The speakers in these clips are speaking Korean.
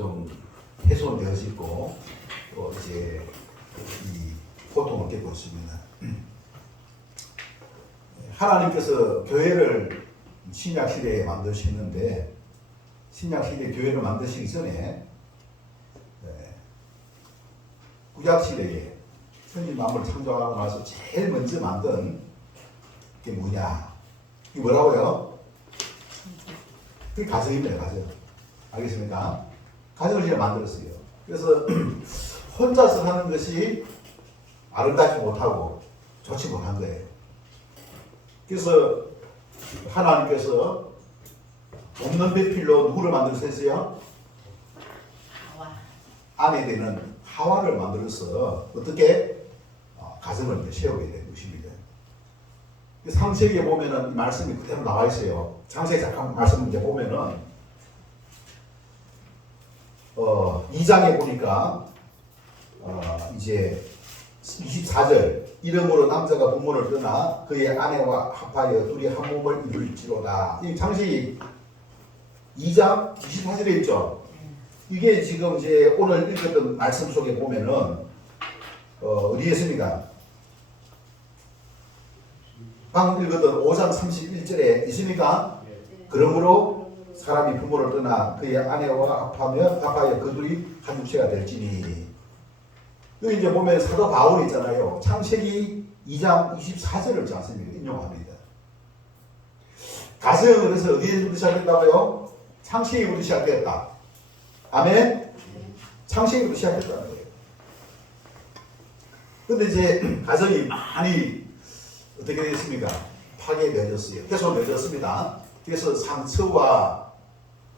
좀 해소되어지고 또 이제 이 고통을 겪고 있습니다. 하나님께서 교회를 신약 시대에 만드시는데 신약 시대 교회를 만드시기 전에 구약 시대에 천지 만물을 창조하고 나서 제일 먼저 만든 게 뭐냐? 이게 뭐라고요? 그게 가정입니다. 가정. 알겠습니까? 가정을 제가 만들었어요. 그래서 혼자서 하는 것이 아름답지 못하고 좋지 못한 거예요. 그래서 하나님께서 없는 배필로 누구를 만들었어요? 아내 되는 하와를 만들어서 어떻게 가정을 세우게 된 것입니다. 창세기에 보면은 이 말씀이 그대로 나와 있어요. 창세기 잠깐 말씀 이제 보면은 2장에 보니까 이제 24절 이름으로 남자가 부모를 떠나 그의 아내와 합하여 둘이 한 몸을 이룰지로다. 이 창세기 2장 24절에 있죠. 이게 지금 이제 오늘 읽었던 말씀 속에 보면은 어디에 있습니까? 방금 읽었던 5장 31절에 있습니까? 그러므로 사람이 부모를 떠나 그의 아내와 합하여 그 둘이 한 육체가 될지니. 여기 이제 보면 사도 바울이 있잖아요. 창세기 2장 24절을 말씀입니다. 인용합니다. 가정은 그래서 어디에서부터 시작했다고요? 창세기부터 시작했다. 아멘? 창세기부터 시작했다는 거예요. 근데 이제 가정이 많이 어떻게 되었습니까? 파괴되어졌어요. 훼손되어졌습니다. 그래서 상처와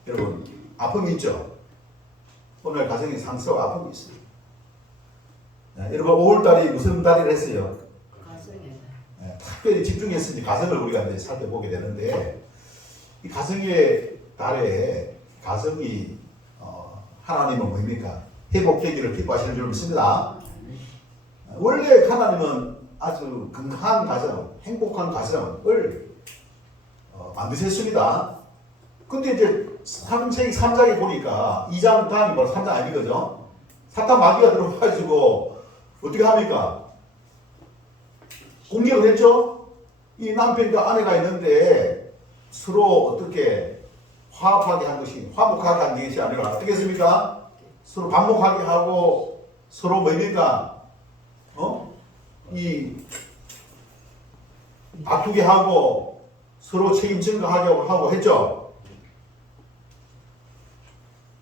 여러분 아픔이 있죠. 오늘 가정에 상처와 아픔이 있어요. 여러분 5월달이 무슨 달이라 했어요? 특별히 집중했으니 가정을 우리가 이제 살펴보게 되는데 이 가정의 달에 가정이 하나님은 뭡니까? 회복되기를 기뻐하시는 줄 믿습니다. 원래 하나님은 아주 건강한 가정, 행복한 가정을 만드셨습니다. 근데 이제 창세기 3장에 보니까 2장 다음이 바로 3장 아니거죠? 사탄 마귀가 들어와가지고 어떻게 합니까? 공격을 했죠? 이 남편과 아내가 있는데 서로 어떻게 화합하게 한 것이, 화목하게 한 것이 아니라 어떻게 했습니까? 서로 반목하게 하고 서로 뭡니까? 아프게 하고 서로 책임 증가하게 하고 했죠?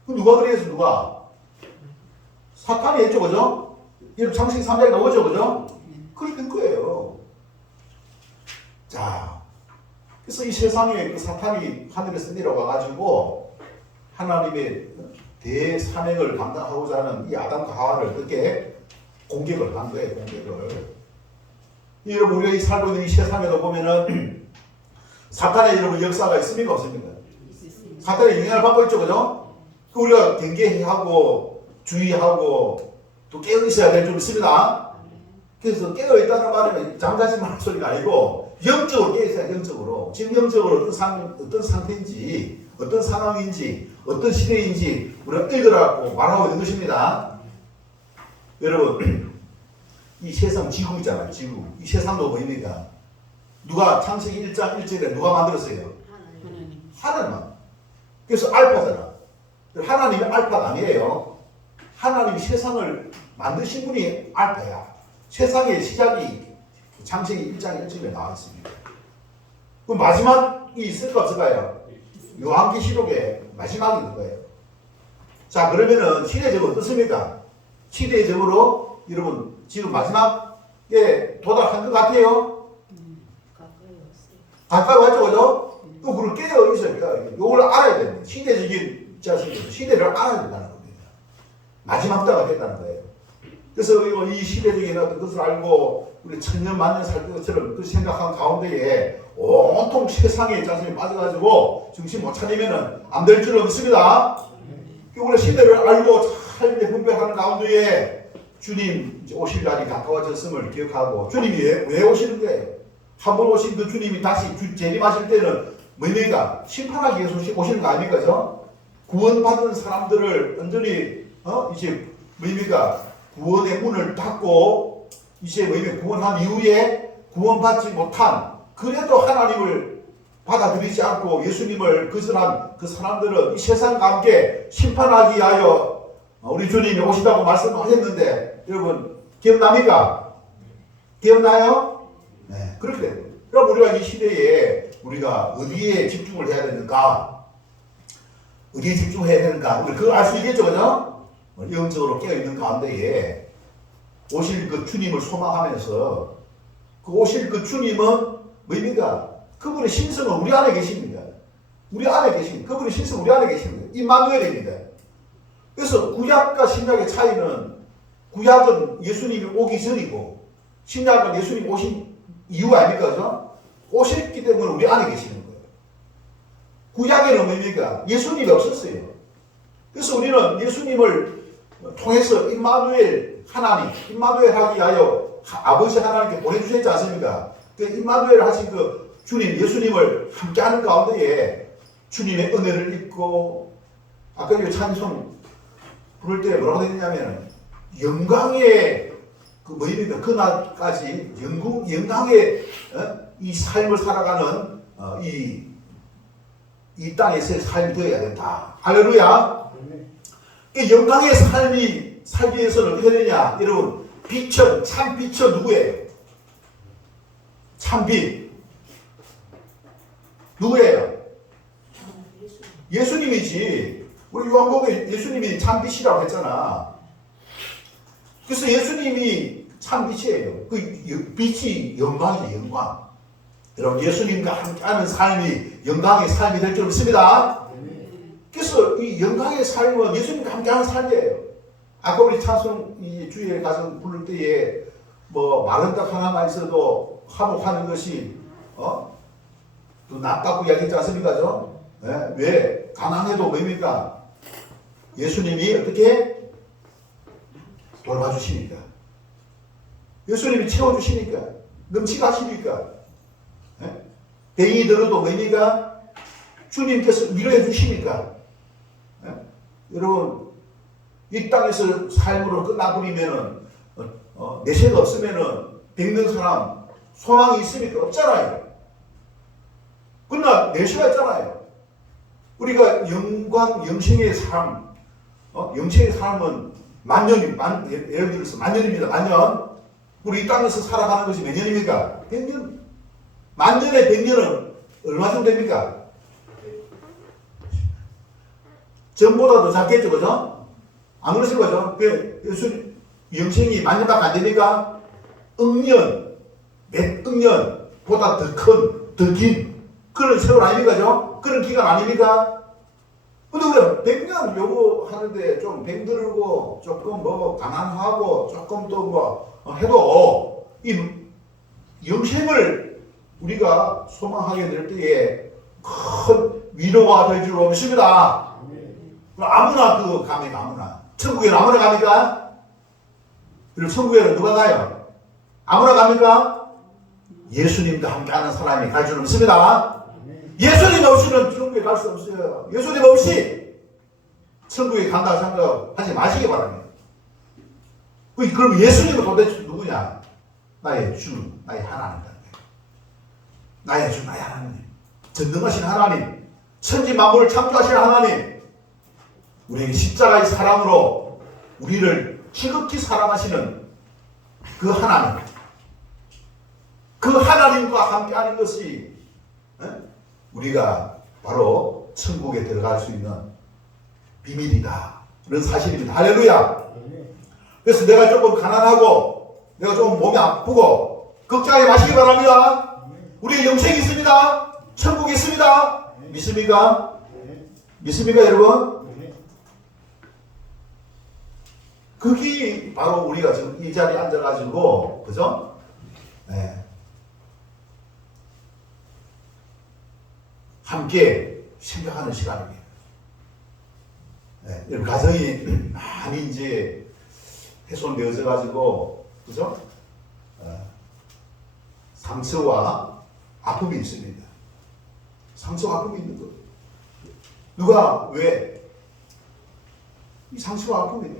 누가 그래서 누가? 사탄이 했죠, 그죠? 이런 창세기 3장에 나오죠, 그죠? 그렇게 된 거예요. 자, 그래서 이 세상에 그 사탄이 하늘에서 내려와가지고 하나님의 대사명을 감당하고자 하는 이 아담과 하와를 어떻게 공격을 한 거예요, 공격을. 여러분, 우리가 살고 있는 이 세상에도 보면은 사탄의 여러분 역사가 있습니까, 없습니까? 사탄의 영향을 받고 있죠, 그죠? 우리가 경계하고 주의하고 또 깨어 있어야 될 줄 믿습니다. 그래서 깨어 있다는 말은 잠자지 말할 소리가 아니고 영적으로 깨어 있어야 영적으로. 지금 영적으로 어떤 상태인지, 어떤 상황인지, 어떤 시대인지 우리가 읽으라고 말하고 있는 것입니다. 여러분, 이 세상 지구 있잖아요, 지구. 이 세상도 뭡니까? 누가 창세기 1장 1절에 누가 만들었어요? 하나님만. 그래서 알파잖아. 하나님이 알파가 아니에요. 하나님이 세상을 만드신 분이 알파야. 세상의 시작이 창세기 1장 1절에 나와 있습니다. 그럼 마지막이 있을까 없을까요? 요한계시록의 마지막이 있는 거예요. 자, 그러면은 시대적으로 어떻습니까? 시대적으로 여러분 지금 마지막에 도달한 것 같아요? 가까이 왔죠, 그죠? 또 그걸 깨어 있어요. 이걸 알아야 됩니다. 시대적인 시대를 알아야 된다는 겁니다. 마지막 때가 됐다는 거예요. 그래서 이 시대적인 어떤 것을 알고 우리 천년 만년 살 것처럼 그 생각한 가운데에 온통 세상에 자신이 빠져가지고 정신 못 차리면은 안 될 줄로 믿습니다. 우리 시대를 알고 잘 분별하는 가운데에 주님 오실 날이 가까워졌음을 기억하고 주님이 왜 오시는 거예요? 한 번 오신 그 주님이 다시 재림하실 때는 뭡니까? 심판하기 위해서 오시는 거 아닙니까? 구원받은 사람들을 완전히 이제 뭐입니까? 구원의 문을 닫고 이제 뭐입니까? 구원한 이후에 구원받지 못한 그래도 하나님을 받아들이지 않고 예수님을 거절한 그 사람들은 이 세상과 함께 심판하기 위하여 우리 주님이 오시다고 말씀하셨는데 여러분 기억납니까? 기억나요? 네, 그렇게 돼요. 그럼 우리가 이 시대에 우리가 어디에 집중을 해야 되는가? 어디에 집중해야 되는가? 우리 그걸 알 수 있겠죠, 그죠? 영적으로 깨어있는 가운데에 오실 그 주님을 소망하면서 그 오실 그 주님은 뭐입니까? 그분의 신성은 우리 안에 계십니다. 우리 안에 계십니다. 그분의 신성은 우리 안에 계십니다. 임마누엘입니다. 그래서 구약과 신약의 차이는 구약은 예수님이 오기 전이고 신약은 예수님이 오신 이유 아닙니까? 그죠? 오셨기 때문에 우리 안에 계시는 거예요. 구약에는 뭡니까? 예수님이 없었어요. 그래서 우리는 예수님을 통해서 임마누엘 하나님, 임마누엘 하기 위하여 아버지 하나님께 보내주셨지 않습니까? 그 임마누엘 하신 그 주님, 예수님을 함께하는 가운데에 주님의 은혜를 입고 아까 이 찬송 부를 때 뭐라고 되냐면 영광의 그 뭐입니까? 그날까지 영광의 이 삶을 살아가는 이 땅에서의 삶이 되어야 된다. 할렐루야. 이 영광의 삶이 살기 위해서는 어떻게 되냐? 여러분, 빛은, 참 빛은 누구예요? 참 빛. 누구예요? 예수님이지. 우리 요한복음에 예수님이 참 빛이라고 했잖아. 그래서 예수님이 참 빛이에요. 그 빛이 영광이에요, 영광. 여러분, 예수님과 함께하는 삶이 영광의 삶이 될 줄 믿습니다. 그래서 이 영광의 삶은 예수님과 함께하는 삶이에요. 아까 우리 찬송 이 주일에 가서 부를 때에 뭐 마른 떡 하나만 있어도 화목하는 것이 또 낫다고 이야기했지 않습니까? 네? 왜? 가난해도 뭡니까? 예수님이 어떻게 돌봐주시니까. 예수님이 채워주시니까. 넘치게 하시니까. 네? 병이 들어도 뭡니까? 주님께서 위로해 주시니까. 네? 여러분, 이 땅에서 삶으로 끝나버리면은, 내세가 없으면은, 병든 사람, 소망이 있습니까? 없잖아요. 그러나 내세가 있잖아요. 우리가 영생의 삶, 영생의 삶은 예를 들어서 만년입니다. 만년. 우리 이 땅에서 살아가는 것이 몇 년입니까? 100년. 만년에 100년은 얼마 정도 됩니까? 전보다 더 작겠죠, 그죠? 안 그러신 거죠? 영생이 만년밖에 안 되니까 억년, 몇 억년보다 더 큰, 더 긴 그런 세월 아닙니까? 그죠? 그런 기간 아닙니까? 근데 우리가 100년 요거 하는데 좀 병들고 조금 뭐 가난하고 조금 또 뭐 해도 이 영생을 우리가 소망하게 될 때에 큰 위로가 될 줄 믿습니다. 아무나 그 갑니까? 아무나. 천국에는 아무나 갑니까? 그리고 천국에는 누가 가요? 아무나 갑니까? 예수님과 함께하는 사람이 갈 줄 믿습니다. 예수님 없이는 천국에 갈 수 없어요. 예수님 없이 천국에 간다고 생각하지 마시기 바랍니다. 그럼 예수님은 도대체 누구냐? 나의 주, 나의 하나님. 나의 주, 나의 하나님. 전능하신 하나님. 천지 만물을 창조하신 하나님. 우리에게 십자가의 사랑으로 우리를 지극히 사랑하시는 그 하나님. 그 하나님과 함께하는 것이 우리가 바로 천국에 들어갈 수 있는 비밀이다. 그런 사실입니다. 할렐루야. 그래서 내가 조금 가난하고 내가 조금 몸이 아프고 걱정하지 마시기 바랍니다. 우리의 영생이 있습니다. 천국이 있습니다. 믿습니까? 믿습니까, 여러분? 그게 바로 우리가 지금 이 자리에 앉아가지고, 그죠? 네. 함께 생각하는 시간입니다. 네. 여러분, 가정이 많이 이제 훼손되어져가지고, 그죠? 상처와 아픔이 있습니다. 상처와 아픔이 있는 거예요. 누가 왜 이 상처와 아픔이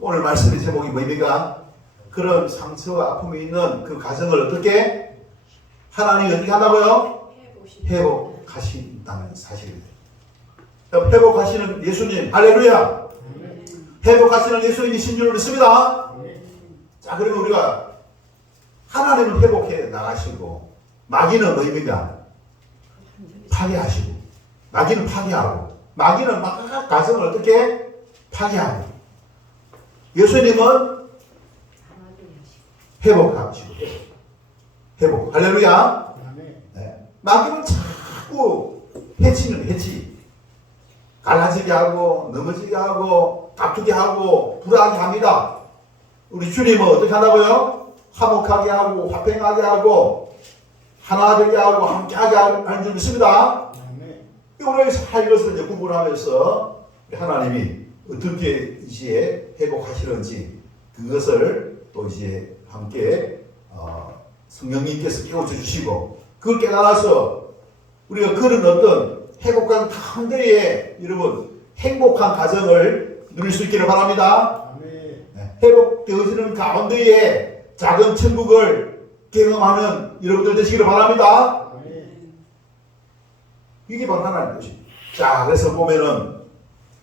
오늘 말씀의 제목이 뭡니까? 그런 상처와 아픔이 있는 그 가정을 어떻게 하나님이 어떻게 한다고요? 회복하신다는 사실입니다. 회복하시는 예수님, 할렐루야. 회복하시는 예수님이신 줄 믿습니다. 자, 그러면 우리가 하나님은 회복해 나가시고 마귀는 뭐입니까? 파괴하시고, 마귀는 파괴하고, 마귀는 막 가정을 어떻게 파괴하고, 예수님은 회복하시고, 회복. 할렐루야. 네. 마귀는 자꾸 해치는 해치. 갈라지게 하고, 넘어지게 하고, 다투게 하고, 불안하게 합니다. 우리 주님은 어떻게 한다고요? 화목하게 하고, 화평하게 하고, 하나 되게 하고, 함께하게 하는 줄 믿습니다. 우리가 살 것을 이제 구분하면서 하나님이 어떻게 이제 회복하시는지 그것을 또 이제 함께 성령님께서 깨우쳐 주시고 그걸 깨달아서 우리가 그런 어떤 회복한 가운데에 여러분 행복한 가정을 누릴 수 있기를 바랍니다. 네. 회복되어지는 가운데에 작은 천국을 경험하는 여러분들 되시기를 바랍니다. 이게 바로 하나님의 뜻입니다. 자, 그래서 보면은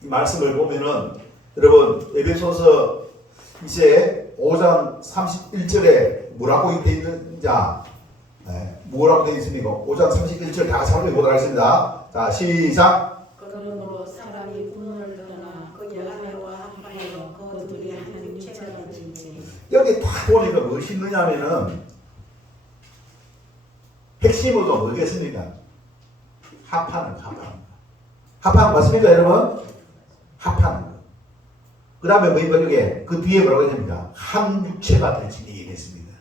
이 말씀을 보면은 여러분 에베소서 이제 5장 31절에 뭐라고 되어 있는지 뭐라고 되어 있습니까? 5장 31절 다 같이 한번 보도록 하겠습니다. 자, 시작. 그러므로 사람이 분을 떠나 그 야훼와 합하여 그들이 하는 육체라든지. 여기 딱 보니까 무엇이 있느냐면은 핵심으로 뭐겠습니까? 합하는 맞습니까, 여러분? 합하는 거. 그 다음에 뭐입니까, 이게? 그 뒤에 뭐라고 했습니까? 한 육체가 되지, 얘기했습니다.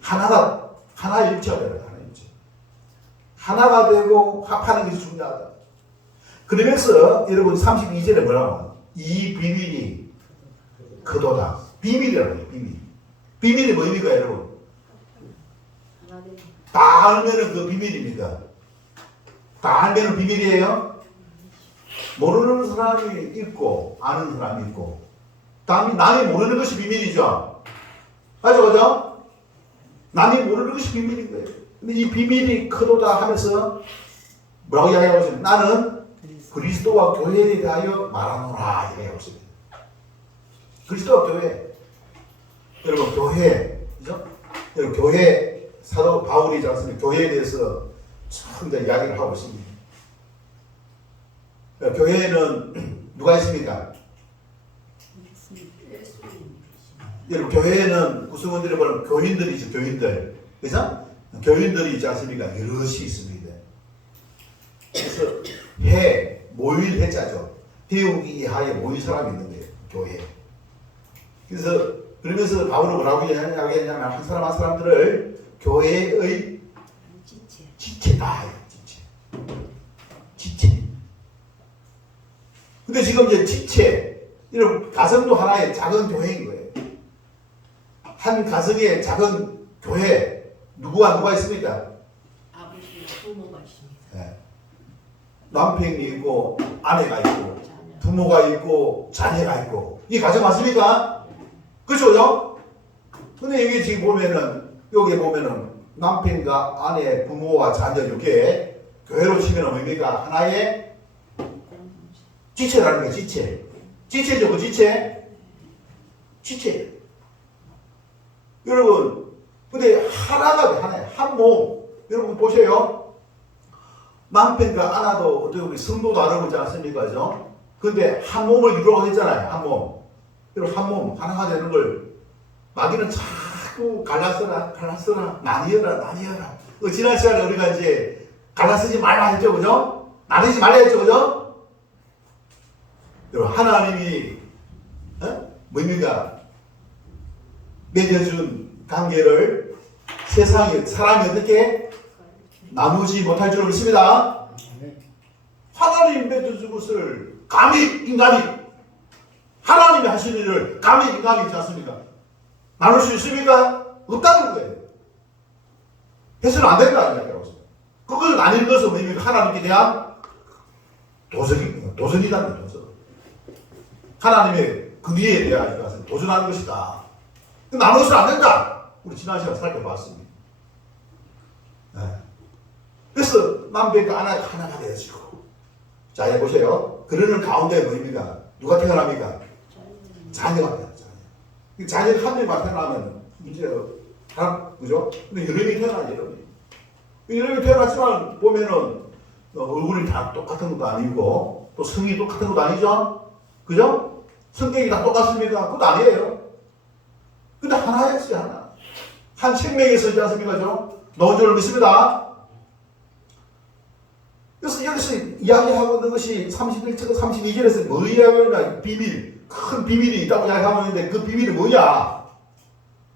하나의 육체가 되는 거예요, 하나의 육체. 하나가 되고 합하는 것이 중요하다. 그러면서 여러분 32절에 뭐라고? 이 비밀이 그도다. 비밀이라고 해요, 비밀. 비밀이 뭐입니까, 여러분? 다 알면은 그 비밀입니까? 다 알면 비밀이에요. 모르는 사람이 있고 아는 사람이 있고 남이 모르는 것이 비밀이죠. 맞죠? 남이 모르는 것이 비밀인 거예요. 근데 이 비밀이 크도다 하면서 뭐라고 이야기하고 있어요? 나는 그리스도와 교회에 대하여 말하노라 이야기하고 있습니다. 그리스도와 교회. 여러분 교회, 그죠? 여러분 교회 사도 바울이지 않습니까? 교회에 대해서 참 이야기를 하고 있습니다. 교회에는 누가 있습니까? 여러분 교회에는 구성원들이 보면 교인들이죠. 교인들. 그래서 교인들이 있지 않습니까? 여럿이 있습니다. 그래서 모일 해자죠. 배우기 하에 모일 사람이 있는 거예요. 교회. 그래서 그러면서 바울은 뭐라고 이야기했냐면 한 사람 한 사람들을 교회의 지체다. 지체. 근데 지금 이제 지체, 이런 가정도 하나의 작은 교회인 거예요. 한 가정의 작은 교회, 누가 있습니까? 아버지와 부모가 있습니다. 네. 남편이 있고, 아내가 있고, 부모가 있고, 자녀가 있고. 이 가정 맞습니까? 그렇죠? 근데 여기 지금 보면은, 여기 보면은, 남편과 아내, 부모와 자녀 이렇게 교회로 치면 뭡니까? 하나의 지체라는 거예요. 지체죠. 그 지체. 여러분 근데 하나가 돼. 하나예요. 한 몸. 여러분 보세요. 남편과 아내도 어떻게 보면 성도 다르지 않습니까? 그죠? 근데 한 몸을 이루어가 됐잖아요. 한 몸. 여러분 한 몸 하나가 되는 걸 마귀는 자꾸 갈라서라 나뉘어라. 지난 시간에 우리가 이제 갈라서지 말라 했죠. 그죠? 나누지 말라 했죠. 그죠? 여러분 하나님이 뭡니까? 맺어준 관계를 사람이 어떻게 나누지 못할 줄 믿습니다. 하나님이 맺어준 것을 감히 인간이 하나님이 하시는 일을 감히 인간이 있지 않습니까? 나눌 수 있습니까? 없다는 거예요. 해서는 안 된다 이야기하고 있어요. 그걸 나누는 것은 뭡니까? 하나님께 대한 도전이라는 거죠. 하나님의 근위에 대한 것을 도전하는 것이다. 나눠서는 안 된다. 우리 지난 시간 살펴봤습니다. 네. 그래서 남편과 하나가 되어지고. 자, 여기 보세요. 그러는 가운데 뭐입니까? 누가 태어납니까? 자녀가 태어나요. 자녀가 한 명만 태어나면 문제가 그죠? 근데 여러 명이 태어나요, 여러 명이 태어났지만 보면은 얼굴이 다 똑같은 것도 아니고 또 성이 똑같은 것도 아니죠? 그죠? 성격이 다 똑같습니까? 그것도 아니에요. 근데 하나였어요, 하나. 한 생명에서 있지 않습니까? 넣은 줄 믿습니다. 그래서 여기서 이야기하고 있는 것이 31절, 32절에서 뭐 이야기하냐? 비밀, 큰 비밀이 있다고 이야기하고 있는데 그 비밀이 뭐냐?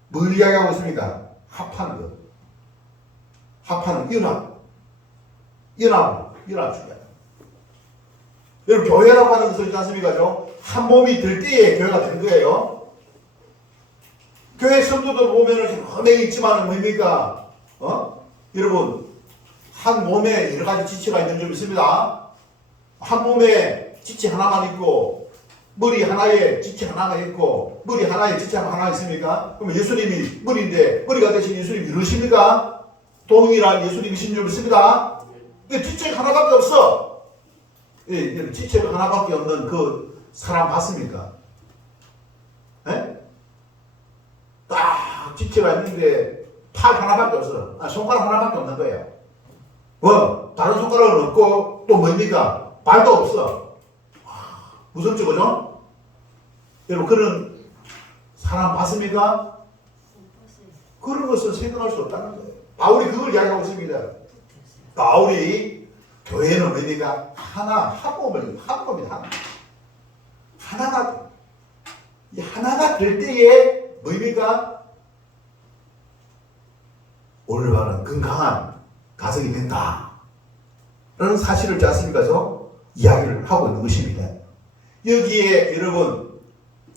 뭘 이야기하고 있습니까? 합하는 것. 합하는 연합 중요하다. 여러분, 교회라고 하는 것은 있지 않습니까? 한 몸이 될 때에 교회가 되는 거예요. 교회 성도들 보면은 여러 명이 있지만 뭡니까? 여러분, 한 몸에 여러 가지 지체가 있는 줄 믿습니다. 한 몸에 지체 하나만 있고, 머리 하나에 지체 하나가 있고, 머리 하나에 지체가 하나 있습니까? 그러면 예수님이 머리인데, 머리가 대신 예수님이 이러십니까? 동일한 예수님이신 줄 믿습니다. 근데 지체가 하나밖에 없어. 예, 지체가 하나밖에 없는 그 사람 봤습니까? 예? 딱 지체가 있는데, 팔 하나밖에 없어. 손가락 하나밖에 없는 거예요. 다른 손가락은 없고, 또 뭡니까? 발도 없어. 무섭죠, 그죠? 여러분, 그런 사람 봤습니까? 그런 것을 생각할 수 없다는 거예요. 바울이 그걸 이야기하고 있습니다. 바울이 교회는 뭡니까? 한 몸입니다. 하나가 될 때에 뭡니까? 올바른 건강한 가정이 된다. 라는 사실을 자신까지 이야기를 하고 있는 것입니다. 여기에 여러분,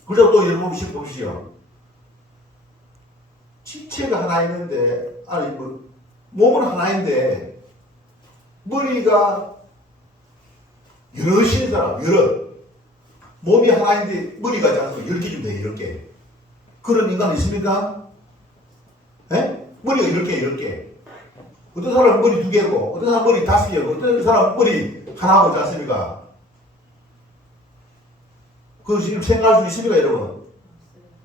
그래서 또 여러분 보십시오. 지체가 하나 있는데, 몸은 하나인데, 머리가 여럿인 사람, 몸이 하나인데, 머리가 작아서 10개 좀 돼요, 10개. 그런 인간 있습니까? 예? 머리가 10개. 어떤 사람은 머리 2개고, 어떤 사람은 머리 5개고, 어떤 사람은 머리 하나고 있지 않습니까? 그거 지금 생각할 수 있습니까, 여러분?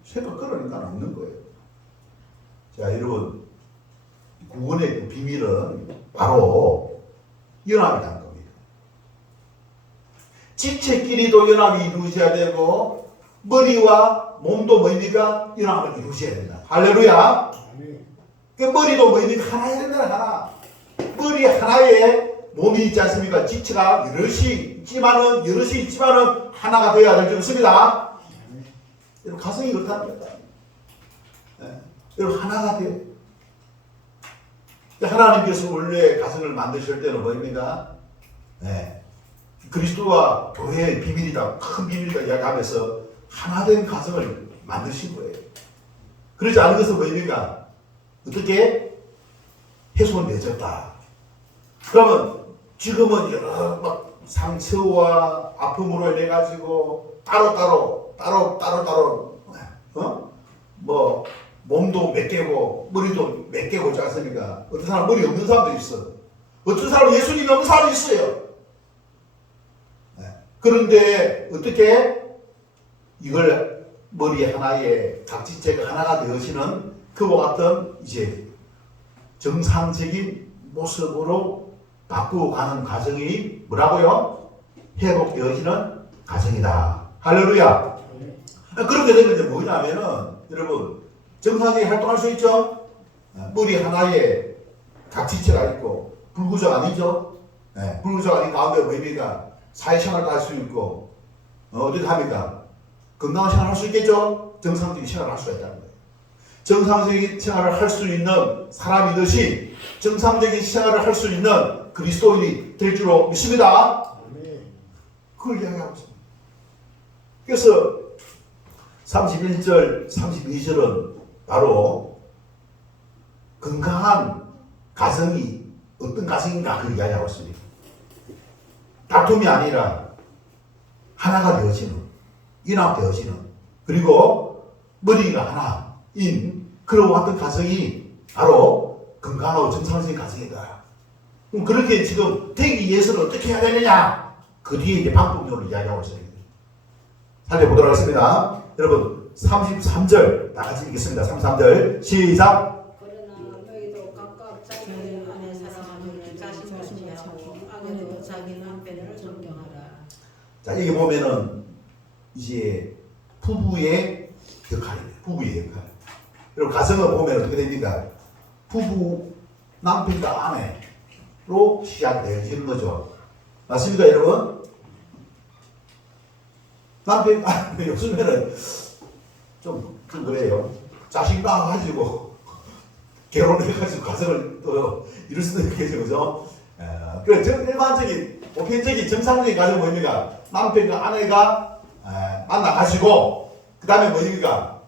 생각 그런 인간 없는 거예요. 자, 여러분, 구원의 그 비밀은 바로 연합이라는 겁니다. 지체끼리도 연합이 이루어져야 되고, 머리와 몸도 뭡니까? 연합을 이루어져야 된다. 할렐루야! 그 머리도 뭡니까? 하나야 된다, 하나. 머리 하나에 몸이 있지 않습니까? 지체가 여럿이 있지만은 하나가 되어야 될 줄 믿습니다. 여러분, 가정이 그렇다는 겁니다. 네. 여러분, 하나가 돼요. 하나님께서 원래 가정을 만드실 때는 뭐입니까? 네. 그리스도와 교회의 비밀이다, 큰 비밀이다 이야기하면서 하나된 가정을 만드신 거예요. 그러지 않은 것은 뭐입니까? 어떻게? 훼손 맺었다. 그러면 지금은 여러 상처와 아픔으로 인해 가지고 따로 몸도 몇 개고 머리도 몇 개고 있지 않습니까? 어떤 사람 머리 없는 사람도 있어. 어떤 사람 예수님이 없는 사람도 있어요. 네. 그런데 어떻게 이걸 머리 하나에 각지체가 하나가 되어지는 그와 같은 이제 정상적인 모습으로 바꾸어 가는 과정이 뭐라고요? 회복되어지는 과정이다. 할렐루야. 그렇게 되면 이제 뭐냐면은 여러분 정상적인 활동할 수 있죠? 머리 하나에 각지체가 있고 불구조 아니죠? 네, 불구조 아닌 가운데 뭡니까? 사회생활도 할 수 있고 어떻게 합니까? 건강한 생활을 할 수 있겠죠? 정상적인 생활을 할 수가 있다는 거예요. 정상적인 생활을 할 수 있는 사람이듯이 정상적인 생활을 할 수 있는 그리스도인이 될 줄로 믿습니다. 그걸 이야기하고 있습니다. 그래서 31절, 32절은 바로 건강한 가정이 어떤 가정인가 그 이야기하고 있습니다. 다툼이 아니라 하나가 되어지는 인합되어지는, 그리고 머리가 하나인 그런 어떤 가정이 바로 건강하고 정상적인 가정이다. 그럼 그렇게 지금 되기 위해서는 어떻게 해야 되느냐? 그 뒤에 이제 방법론을 이야기하고 있어요. 살펴보도록 하겠습니다. 여러분 33절 다 같이 읽겠습니다. 33절 시작. 그러나 너희도 각각 자기 안에 사랑하며 자신을 하고 아내도 자기 남편을 존경하라. 자, 여기 보면은 이제 부부의 역할입니다. 부부의 역할. 여러분 가정을 보면 어떻게 됩니까? 부부, 남편과 아내로 시작되어지는 거죠. 맞습니까, 여러분? 남편, 요즘에는 좀 그래요. 자식 낳아가지고 결혼해가지고 가정을 또 이룰 수도 있겠죠, 그죠? 그래, 일반적인, 보편적인 정상적인 가정은 뭡니까? 남편과 아내가 만나가지고, 그 다음에 뭡니까?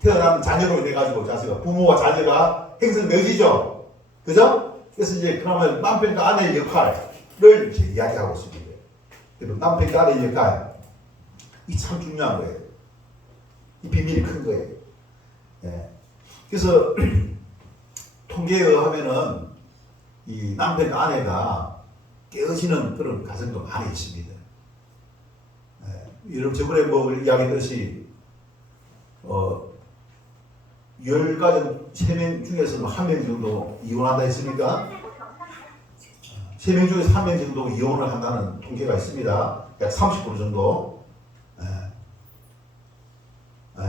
태어난 자녀로 인해가지고 자식과 부모와 자녀가 형성되어지죠. 그죠? 그래서 이제 그러면 남편과 아내의 역할을 이제 이야기하고 있습니다. 그리고 남편과 아내의 역할, 이 참 중요한 거예요. 이 비밀이 큰 거예요. 예. 그래서 통계에 의하면은 이 남편과 아내가 깨어지는 그런 가정도 많이 있습니다. 예. 여러분 저번에 뭐 이야기했듯이 10가정 3명 중에서 1명 정도 이혼한다 했습니까? 3명 중에서 1명 정도 이혼을 한다는 통계가 있습니다. 약 30% 정도.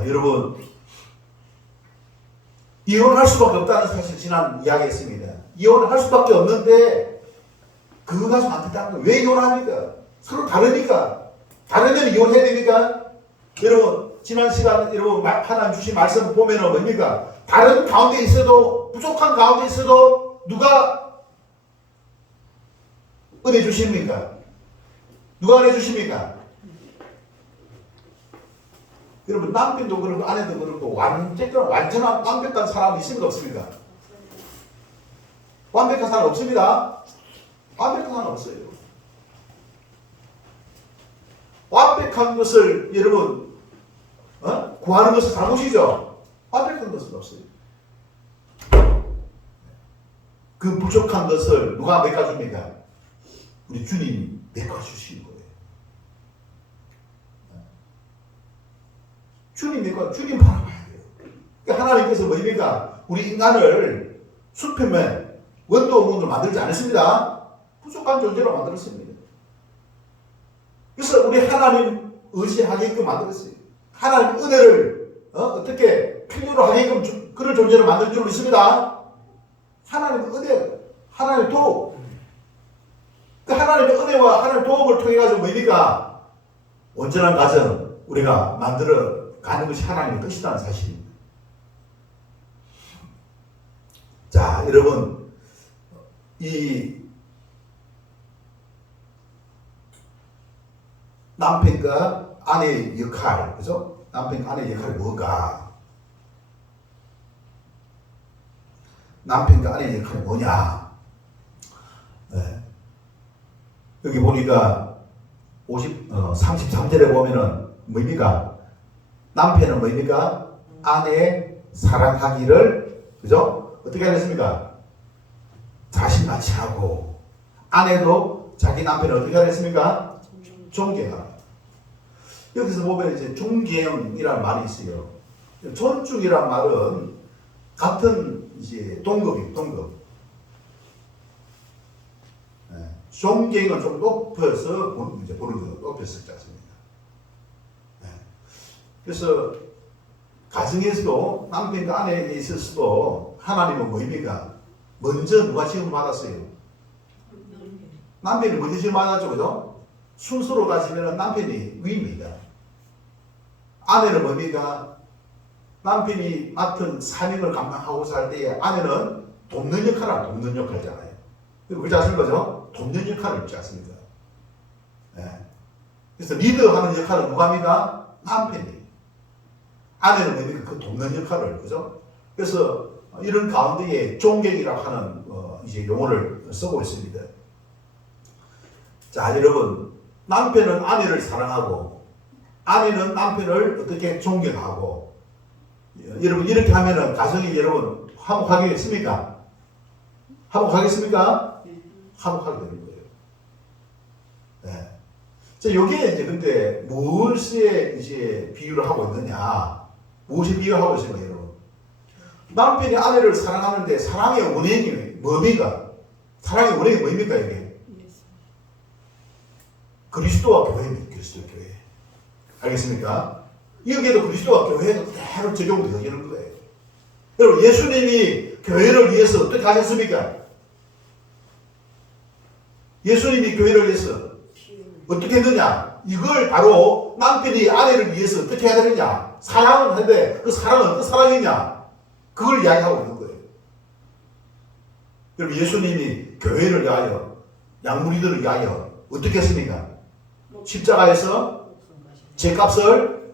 여러분 이혼할 수밖에 없다는 사실 지난 이야기했습니다. 이혼을 할 수밖에 없는데 그거 가지고 안 된다는 거예요. 왜 이혼합니까? 서로 다르니까. 다르면 이혼해야 됩니까? 여러분 지난 시간 여러분 하나님 주신 말씀 보면은 뭡니까? 다른 가운데 있어도 부족한 가운데 있어도 누가 은혜 주십니까? 누가 은혜 주십니까? 여러분 남편도 그렇고 아내도 그렇고 완전한 완벽한 사람이 있습니까? 없습니까? 완벽한 사람 없습니다. 완벽한 사람 없어요. 완벽한 것을 여러분 구하는 것은 잘못이죠. 완벽한 것은 없어요. 그 부족한 것을 누가 메꿔줍니까? 우리 주님이 메꿔주시는 거예요. 주님 바라봐야 돼요. 그러니까 하나님께서 뭡니까? 우리 인간을 수평면 원도문으로 만들지 않았습니다. 부족한 존재로 만들었습니다. 그래서 우리 하나님 의지하게끔 만들었어요. 하나님 은혜를 어떻게 필요로 하게끔 그런 존재로 만들 줄 있습니다. 하나님 은혜, 하나님 도움. 그 하나님의 은혜와 하나님의 도움을 통해 가지고 뭡니까? 온전한 가정 우리가 만들어 가는 것이 하나님의 뜻이라는 사실입니다. 자, 여러분 이 남편과 아내의 역할, 그죠? 남편과 아내의 역할이 뭔가? 남편과 아내의 역할이 뭐냐? 네. 여기 보니까 33절에 보면은 뭡니까? 남편은 뭡니까? 아내 사랑하기를, 그죠? 어떻게 하겠습니까? 자신같이 하고, 아내도 자기 남편을 어떻게 하겠습니까? 존경하라. 여기서 보면 이제 존경이라는 말이 있어요. 존중이란 말은 같은 이제 동급이에요, 동급. 존경은 좀 높여서 보는 거, 높여서 쓰지 않습니까? 그래서 가정에서도 남편과 아내에 있어서도 하나님은 뭐입니까? 먼저 누가 지음을 받았어요? 남편이 먼저 지음을 받았죠, 그죠? 순서로 따지면 남편이 위입니다. 아내는 뭡니까? 남편이 맡은 사명을 감당하고자 할 때에 아내는 돕는 역할이잖아요. 그렇지 않습니까? 그죠? 돕는 역할을 있지 않습니까? 그래서 리더하는 역할은 누가 합니까? 남편이. 아내는 뭡니까? 그 돕는 역할을, 그죠? 그래서 이런 가운데에 존경이라고 하는 이제 용어를 쓰고 있습니다. 자, 여러분, 남편은 아내를 사랑하고 아내는 남편을 어떻게 존경하고, 여러분 이렇게 하면은 가정이 여러분 화목하겠습니까? 화목하겠습니까? 화목하게 되는 거예요. 네. 자, 여기에 이제 근데 무엇에 이제 비유를 하고 있느냐? 무엇에 비유를 하고 있습니까, 여러분? 남편이 아내를 사랑하는데 사랑의 원인이 뭡니까? 사랑의 원인이 뭡니까, 이게? 그리스도와 교회입니다. 그리스도 교회. 알겠습니까? 여기에도 그리스도와 교회가 그대로 적용되어지는 거예요. 여러분, 예수님이 교회를 위해서 어떻게 하셨습니까? 예수님이 교회를 위해서 어떻게 했느냐? 이걸 바로 남편이 아내를 위해서 어떻게 해야 되느냐? 사랑을 하는데 그 사랑은 어떤 사랑이냐? 그걸 이야기하고 있는 거예요. 여러분, 예수님이 교회를 위하여, 양무리들을 위하여 어떻게 했습니까? 십자가에서 제 값을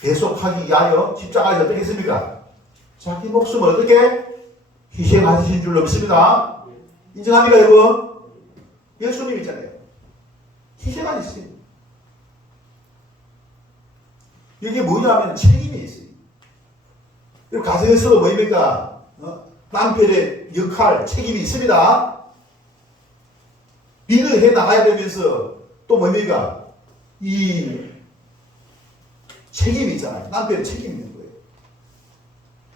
대속하기 위하여 십자가에서 어떻게 했습니까? 자기 목숨을 어떻게 희생하신 줄로 믿습니다. 인정합니까, 여러분? 예수님 있잖아요. 희생하셨어요. 이게 뭐냐면 책임이 있어요. 가정에서도 뭐입니까? 남편의 역할, 책임이 있습니다. 리더해 나가야 되면서 또 뭡니까? 이 책임이 있잖아요. 남편의 책임이 있는 거예요.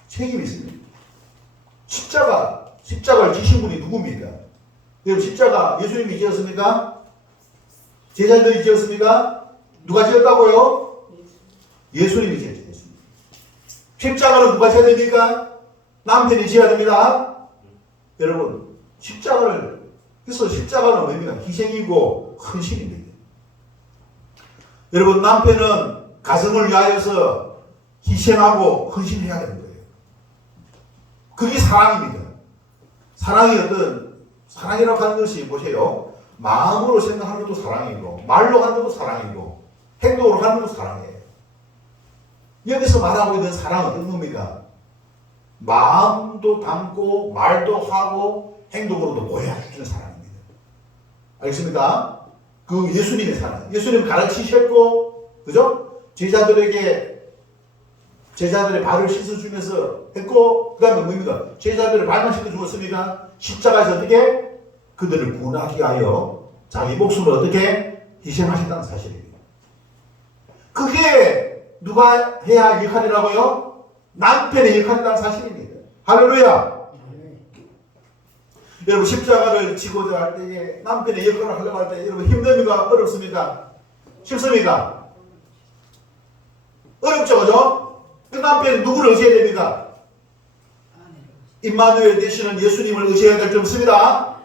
책임이 있습니다. 십자가를 지신 분이 누굽니까? 여러분, 십자가 예수님이 지었습니까? 제자들이 지었습니까? 누가 지었다고요? 예수님이 지었습니다. 십자가는 누가 지어야 됩니까? 남편이 지어야 됩니다. 여러분, 그래서 십자가는 뭡니까? 희생이고 헌신입니다. 여러분, 남편은 가정을 위하여서 희생하고 헌신해야 되는 거예요. 그게 사랑입니다. 사랑이라고 하는 것이 보세요. 마음으로 생각하는 것도 사랑이고, 말로 하는 것도 사랑이고, 행동으로 하는 것도 사랑이에요. 여기서 말하고 있는 사랑은 어떤 겁니까? 마음도 담고, 말도 하고, 행동으로도 보여주는 사랑입니다. 알겠습니까? 그 예수님의 사랑. 예수님 가르치셨고, 그죠? 제자들의 발을 씻어주면서 했고, 그 다음에 뭡니까? 제자들의 발만 씻어주었습니까? 십자가에서 어떻게? 그들을 구원하기 위하여 자기 목숨을 어떻게? 희생하셨다는 사실입니다. 그게 누가 해야 할 역할이라고요? 남편의 역할이라는 사실입니다. 할렐루야! 여러분, 십자가를 지고자 할 때에 남편의 역할을 하려고 할 때 여러분 힘듭니까? 어렵습니까? 쉽습니까? 어렵죠, 그죠? 그 남편이 누구를 의지해야 됩니까? 임마누엘 되시는 예수님을 의지해야 될 줄 믿습니다.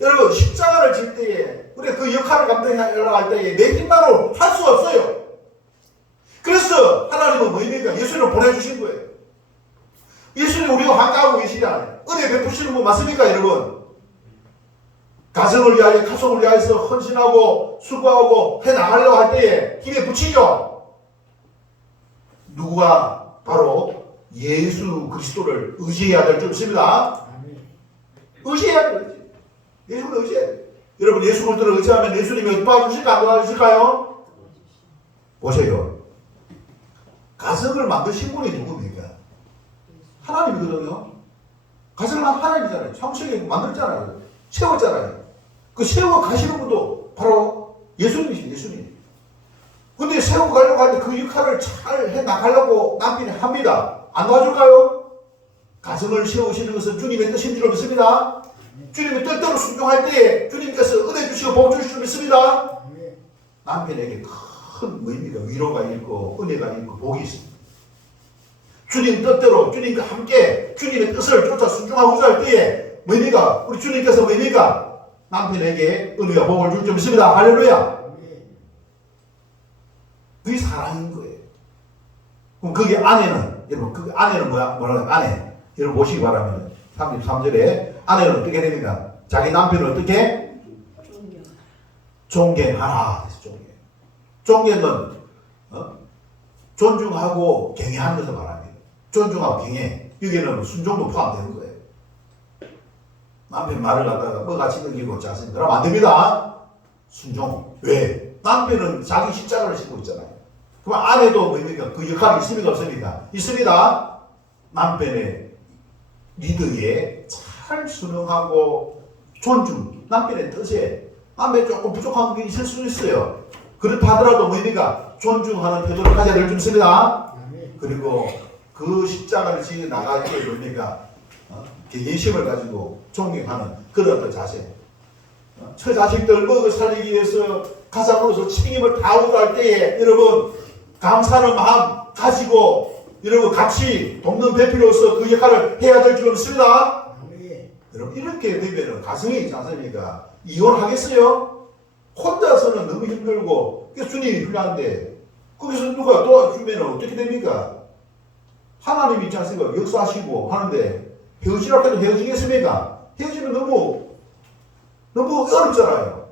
여러분, 십자가를 질 때에 우리가 그 역할을 감당하려고 할 때에 내 힘만으로 할 수 없어요. 그래서 하나님은 뭐입니까? 예수님을 보내주신 거예요. 예수님 우리가 환가하고 계시잖아요. 은혜 베푸시는 분 맞습니까, 여러분? 가정을 위하여, 가족을 위하여서 헌신하고 수고하고 해나가려고 할 때에 힘에 붙이죠. 누가 바로 예수 그리스도를 의지해야 될 줄 믿습니다. 의지해야 돼요. 예수를 의지해야 돼요. 여러분, 예수 그리스도를 의지하면 예수님이 도와주실까, 안 도와주실까요? 보세요. 가정을 만드신 분이 누굽니까? 하나님이거든요. 가정을 하나님이잖아요. 창세기 만들었잖아요. 세웠잖아요. 그 세워 가시는 분도 바로 예수님이시죠. 예수님. 근데 세워 가려고 할 때 그 역할을 잘 해 나가려고 남편이 합니다. 안 도와줄까요? 가정을 세우시는 것은 주님의 뜻인 줄 믿습니다. 주님의 뜻대로 순종할 때에 주님께서 은혜 주시고 복 주실 줄 믿습니다. 남편에게 큰 의미가 위로가 있고 은혜가 있고 복이 있습니다. 주님 뜻대로 주님과 함께 주님의 뜻을 쫓아 순종하고자 할 때에 뭡니까? 우리 주님께서 뭡니까? 남편에게 은혜와 복을 줄 줄 믿습니다. 할렐루야. 그게 사랑인 거예요. 그럼 그게 아내는, 여러분, 그 아내는 뭐라고 아내. 여러분 보시기 바랍니다. 33절에 아내는 어떻게 됩니까? 자기 남편을 어떻게? 존경하라. 존경은 존중하고 경외하는 것을 말합니다. 존중하고 경외. 여기에는 순종도 포함되는 거예요. 남편 말을 갖다가 뭐같이 넘기고 짜증 그러면 안 됩니다. 순종. 왜? 남편은 자기 십자가를 지고 있잖아요. 그럼 아내도 뭡니까? 그 역할이 있습니까? 없습니까? 있습니다. 남편의 리더에 잘 순응하고 존중, 남편의 뜻에 남편이 조금 부족한 게 있을 수 있어요. 그렇다 하더라도 뭡니까? 존중하는 태도를 가져야 될 줄 믿습니다. 그리고 그 십자가를 지어 나갈 때 뭡니까? 개인심을 가지고 존경하는 그런 어떤 자세. 처자식들 먹여 살리기 위해서 가장으로서 책임을 다하고 할 때에 여러분 감사하는 마음 가지고 여러분 같이 돕는 배필로서 그 역할을 해야 될 줄 믿습니다. 여러분 이렇게 되면 가정이 있지 않습니까? 이혼하겠어요? 혼자서는 너무 힘들고 주님이 필요한데 거기서 누가 도와주면 어떻게 됩니까? 하나님이 있지 않습니까? 역사하시고 하는데 헤어지라고 해도 헤어지겠습니까? 헤어지면 너무 어렵잖아요.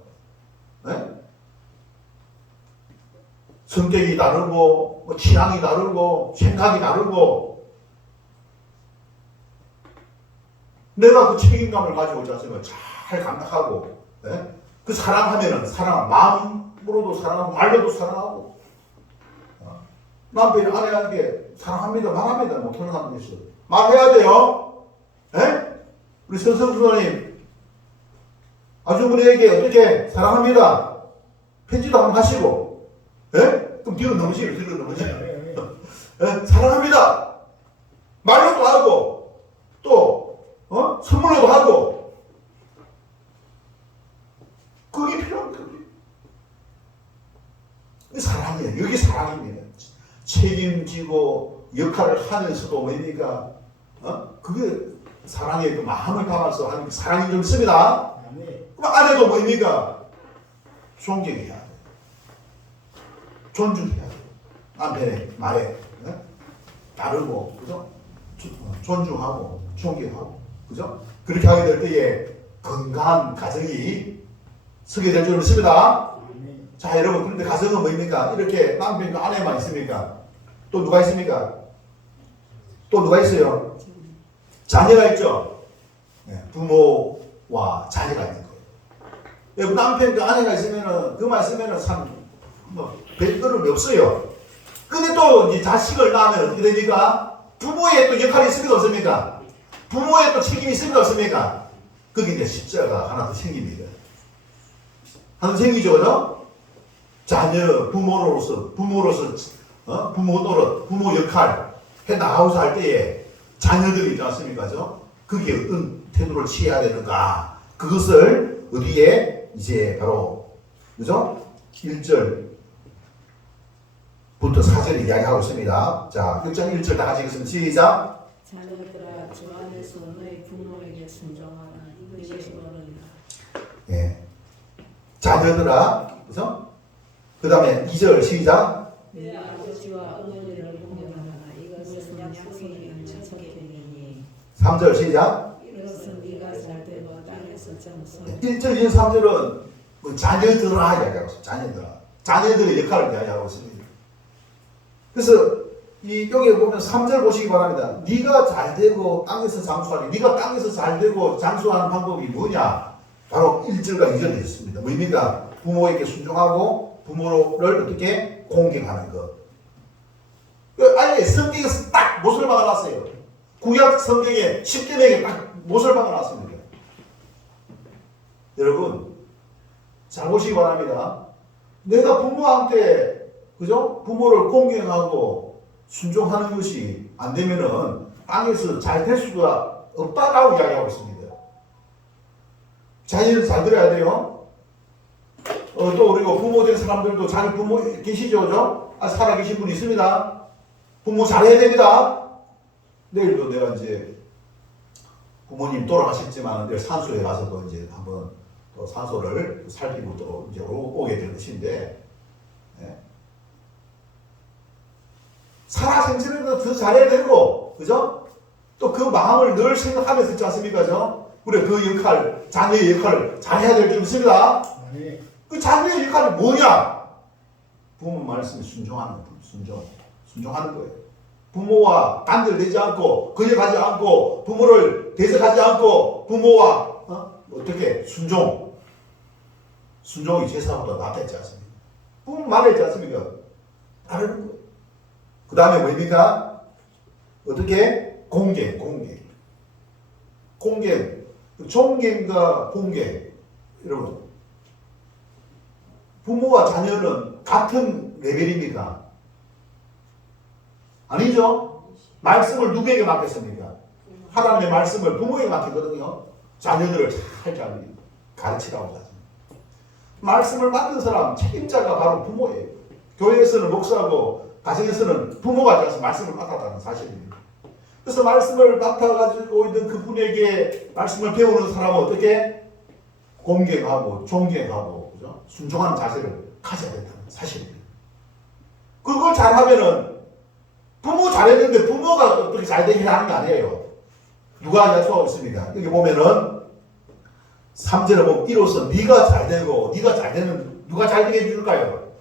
네? 성격이 다르고 취향이 다르고 생각이 다르고 내가 그 책임감을 가지고 있지 않습니까? 잘 감당하고 네? 그 사랑하면은 마음으로도 사랑하고 말로도 사랑하고 남편이 아내에게 사랑합니다 말합니다 못하는 사람도 있어요. 말해야 돼요. 네? 우리 선생님 아주머니에게 어떻게 사랑합니다 편지도 한번 하시고 그럼 뒤로 넘으시고 사랑합니다 말로도 하고 또 선물로도 하고 그게 필요합니다. 사랑이에요. 여기 사랑입니다. 책임지고 역할을 하면서도 뭡니까? 그게 사랑의 그 마음을 담아서 하는 게 사랑이 좀 있습니다. 그럼 아내도 뭡니까? 존경해야 돼. 존중해야 돼. 남편의 말에 다르고 그죠? 존중하고 존경하고 그죠? 그렇게 하게 될 때에 건강한 가정이 서게 될 줄 믿습니다. 자 여러분 그런데 가정은 뭡니까? 이렇게 남편과 아내만 있습니까? 또 누가 있습니까? 또 누가 있어요? 자녀가 있죠. 부모와 자녀가 있는 거예요. 여러분 남편과 아내가 있으면은 그만 있으면은 참뭐 별거름이 없어요. 근데 또 이제 자식을 낳으면 어떻게 됩니까? 부모의 또 역할이 있습니까? 없습니까? 부모의 또 책임이 있습니까? 없습니까? 거기 이제 십자가 하나 더 생깁니다. 하나 생기죠, 그죠? 자녀, 부모로서 부모 노릇, 부모 역할 해 나가고자 할 때에 자녀들이 있지 않습니까? 그게 어떤 태도를 취해야 되는가? 그것을 어디에 이제 바로 그죠? 1절부터 4절에 이야기하고 있습니다. 자, 1장 1절 다 같이 읽겠습니다. 시작. 자녀들아 주 안에서 너희 부모에게 순종하라. 이것이 옳으니라. 예. 자녀들아, 그죠? 그 다음에 2절 시작. 내 아버지와 어머니를 공경하라. 이것은 약속이 있는 첫째이니. 3절 시작. 이것은 네가 잘되고 땅에서 정성. 1절, 2절, 3절은 뭐 자녀들아 이야기하고 있습니다. 자녀들아. 자녀들의 역할을 이야기하고 있습니다. 그래서 여기 보면 3절 보시기 바랍니다. 네가 잘되고 땅에서 장수하니. 네가 땅에서 잘되고 장수하는 방법이 뭐냐? 바로 1절과 2절에 있습니다. 뭡니까? 부모에게 순종하고 부모를 어떻게 공경하는 것. 아예 성경에서 딱 못을 박아놨어요. 구약 성경에 10계명에 딱 못을 박아놨습니다. 여러분 잘 보시기 바랍니다. 내가 부모한테 그죠? 부모를 공경하고 순종하는 것이 안 되면은 땅에서 잘 될 수가 없다라고 이야기하고 있습니다. 자녀를 잘 들어야 돼요. 또 그리고 부모 된 사람들도 자기 부모 계시죠, 그죠? 살아 계신 분 있습니다. 부모 잘해야 됩니다. 내일도 내가 이제 부모님 돌아가셨지만 내일 산소에 가서 또 이제 한번 또 산소를 살피고 또 이제 오게 될 것인데, 예. 살아생전에도 더 잘해야 되고, 그죠? 또 그 마음을 늘 생각하면서 있지 않습니까, 그죠? 우리 그 역할, 자녀의 역할을 잘해야 될 줄 믿습니다. 그 자녀의 역할이 뭐냐? 부모 말씀에 순종하는 거예요. 순종하는 거예요. 부모와 단절되지 않고 거역하지 않고 부모를 대적하지 않고 부모와 어떻게 순종이 제사보다 낫겠지 않습니까? 부모 말했지 않습니까? 따르는 거예요. 그 다음에 뭡니까? 어떻게? 공경. 존경과 공경. 여러분, 부모와 자녀는 같은 레벨입니까? 아니죠? 말씀을 누구에게 맡겼습니까? 하나님의 말씀을 부모에게 맡기거든요. 자녀들을 잘 가르치라고 하죠. 말씀을 맡은 사람, 책임자가 바로 부모예요. 교회에서는 목사고 가정에서는 부모가 되어서 말씀을 맡았다는 사실입니다. 그래서 말씀을 맡아가지고 있는 그분에게 말씀을 배우는 사람은 어떻게? 공경하고 존경하고 그죠? 순종하는 자세를 가져야 된다는 사실입니다. 그걸 잘하면은 부모 잘했는데 부모가 어떻게 잘 되게 하는 게 아니에요. 누가 약속하고 있습니까? 여기 보면은 3절에 보면 이로써 네가 잘 되고 네가 잘 되는 누가 잘 되게 해줄까요?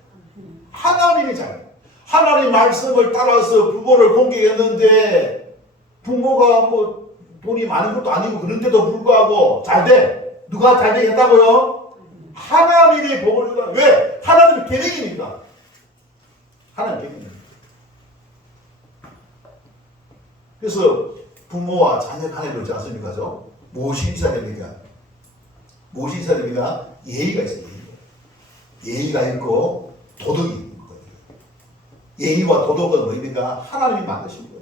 하나님이 잘. 하나님 말씀을 따라서 부모를 공경했는데 부모가 뭐 돈이 많은 것도 아니고 그런데도 불구하고 잘 돼. 누가 잘 되게 했다고요? 하나님이 복을 주다. 왜? 하나님의 계획이니까. 하나님의 계획이니까. 그래서 부모와 자녀 간에 그렇지 않습니까? 무엇이 있어야 됩니까? 무엇이 있어야 됩니까? 예의가 있어요. 예의가 있고 도덕이 있는 거예요. 예의와 도덕은 뭡니까? 하나님이 만드신 거예요.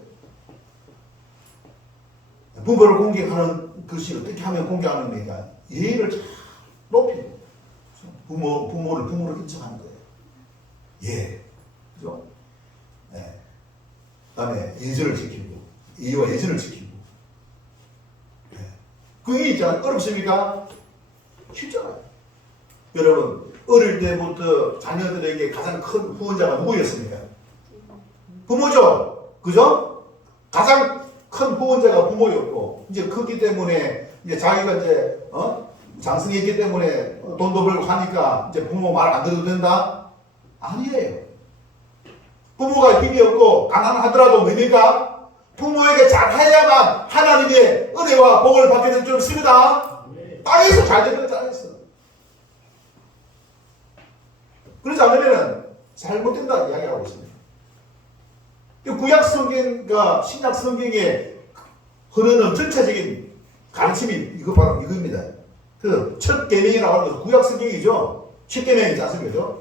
부모를 공경하는 것이 어떻게 하면 공경하는 겁니까? 예의를 잘 높이는 거예요. 부모를 부모로 인정하는 거예요. 예. 그죠? 네. 그 다음에 예절을 지키고, 예의와 예절을 지키고. 네. 그게 있잖아요. 어렵습니까? 쉽잖아요. 여러분, 어릴 때부터 자녀들에게 가장 큰 후원자가 누구였습니까? 부모죠. 그죠? 가장 큰 후원자가 부모였고, 이제 크기 때문에, 이제 자기가 이제, 장성했기 때문에 돈도 벌고 하니까 이제 부모 말 안 들어도 된다? 아니에요. 부모가 힘이 없고 가난하더라도 뭡니까? 부모에게 잘해야만 하나님의 은혜와 복을 받게 될 줄 믿습니다. 땅에서 잘 되는 건 땅에서. 그렇지 않으면 잘못된다 이야기하고 있습니다. 구약 성경과 신약 성경에 흐르는 전체적인 가르침이 이거 바로 이겁니다. 그 첫 계명이라고 하는 것은 구약 성경이죠. 10계명이지 않습니까?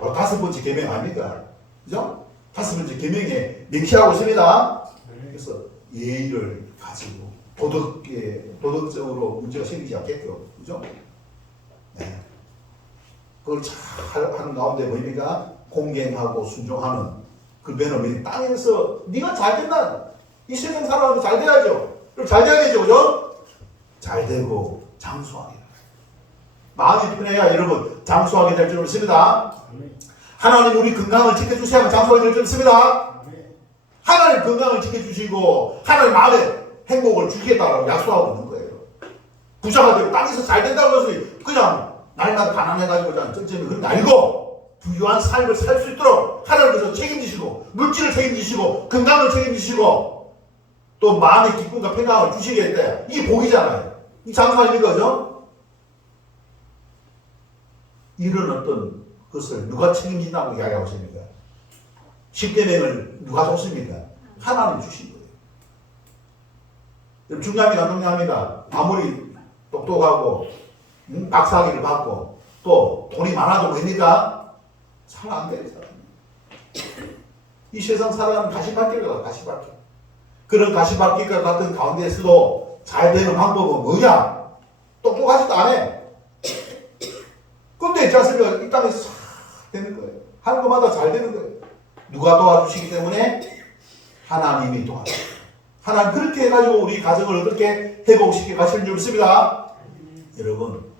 바로 5번째 계명 아닙니까? 그죠? 5번째 계명에 명시하고 있습니다. 그래서 예의를 가지고 도덕적으로 문제가 생기지 않게끔, 그죠? 네. 그걸 잘 하는 가운데 뭡니까? 공경하고 순종하는 그 매너면 땅에서 네가 잘 된다. 이 세상 사람한테 잘 돼야죠. 그럼 잘 돼야 되죠, 그죠? 잘 되고 장수하게. 마음이 편해야 여러분 장수하게 될 줄 믿습니다. 하나님 우리 건강을 지켜주셔야만 장수하게 될 줄 믿습니다. 하나님 건강을 지켜주시고 하나님 마음에 행복을 주시겠다고 약속하고 있는 거예요. 부자가 되고 땅에서 잘 된다고 해서 그냥 날마다 가난해가지고 그냥 쩌쩌면 그런 게 아니고 부유한 삶을 살 수 있도록 하나님께서 책임지시고 물질을 책임지시고 건강을 책임지시고 또 마음의 기쁨과 평강을 주시겠대. 이게 복이잖아요. 이 장수 아닙니까? 그죠? 이런 어떤 것을 누가 책임진다고 이야기하고 있습니까? 10계명을 누가 줬습니까? 하나님 주신 거예요. 중요합니다. 중요합니다. 아무리 똑똑하고 박사학위를 받고 또 돈이 많아도 뭡니까? 잘 안 돼요. 이 세상 살아가는 가시밭길과 가시밭길. 그런 가시밭길과 같은 가운데서도 잘 되는 방법은 뭐냐? 똑똑하지도 않아. 근데 있지 않습니까? 이 땅에 싹 되는 거예요. 하는 것마다 잘 되는 거예요. 누가 도와주시기 때문에? 하나님이 도와주세요. 하나님 그렇게 해가지고 우리 가정을 어떻게 회복시켜 가시는 줄 믿습니다. 여러분,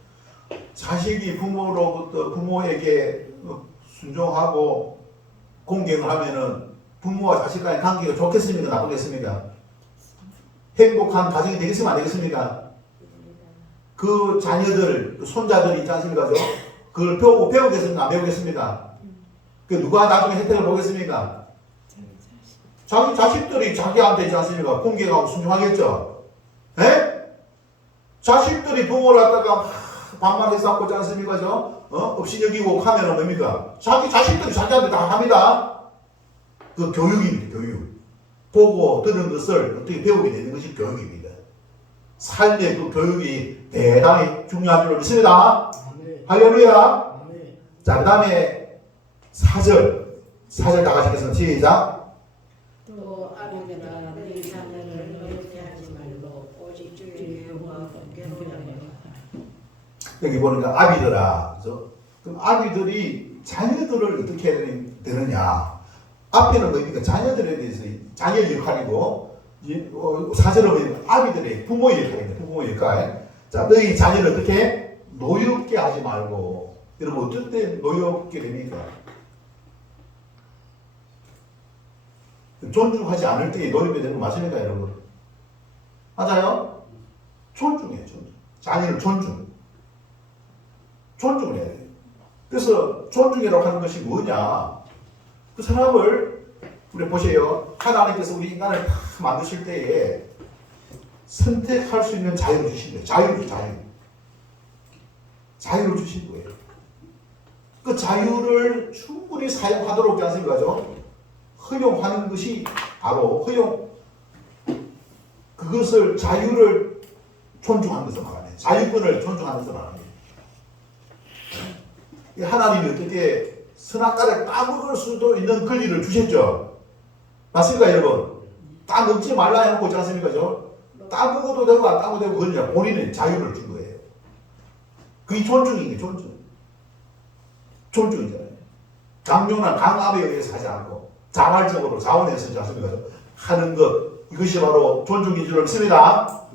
자식이 부모에게 순종하고 공경을 하면은 부모와 자식 간의 관계가 좋겠습니까? 나쁘겠습니까? 행복한 가정이 되겠습니까? 안 되겠습니까? 그 자녀들, 그 손자들이 있지 않습니까? 그걸 배우겠습니까? 안 배우겠습니까? 그 누가 나중에 혜택을 보겠습니까? 자기 자식들이 자기한테 있지 않습니까? 공경하고 순종하겠죠? 에? 자식들이 부모를 갖다가 반말해서 하고 있지 않습니까? 없이 여기고 하면은 뭡니까? 자기 자식들이 자기한테 다 합니다. 그 교육입니다. 교육. 보고 들은 것을 어떻게 배우게 되는 것이 교육입니다. 삶의 그 교육이 대단히 중요한 줄 믿습니다. 할렐루야. 자, 그 다음에 4절 다 같이 읽겠습니다. 시작. 또 아비들아 네 자녀를 어렵게 하지 말고 오직 주의 교훈과 공경을 하라. 여기 보니까 아비들아. 그죠? 그럼 아비들이 자녀들을 어떻게 해야 되느냐. 앞에는 뭡니까? 자녀들에 대해서 자녀의 역할이고, 4절은 뭡니까? 아비들의 부모의 역할입니다. 부모의 역할. 자, 너희 자녀를 어떻게 노엽게 하지 말고. 여러분, 어떨 때 노엽게 됩니까? 존중하지 않을 때 노엽게 되는 거 맞습니까, 여러분? 맞아요? 존중해요, 존중. 자녀를 존중을 해야 돼요. 그래서 존중이라고 하는 것이 뭐냐? 그 사람을 우리 보세요. 하나님께서 우리 인간을 다 만드실 때에 선택할 수 있는 자유를 주신 거예요. 자유를 주신 거예요. 그 자유를 충분히 사용하도록 하지 않습니까? 허용하는 것이 바로 그것을 자유를 존중하는 것을 말하네요. 자유권을 존중하는 것을 말합니다. 하나님이 어떻게 선악과를 따먹을 수도 있는 권리를 주셨죠. 맞습니까, 여러분? 따먹지 말라 해놓고 있지 않습니까? 따먹어도 되고 안 따먹어도 되고 그러냐. 본인은 자유를 준 거예요. 그게 존중이에요, 존중이잖아요. 강요나 강압에 의해서 하지 않고 자발적으로 자원해서 있지 않습니까? 하는 것, 이것이 바로 존중인 줄 믿습니다.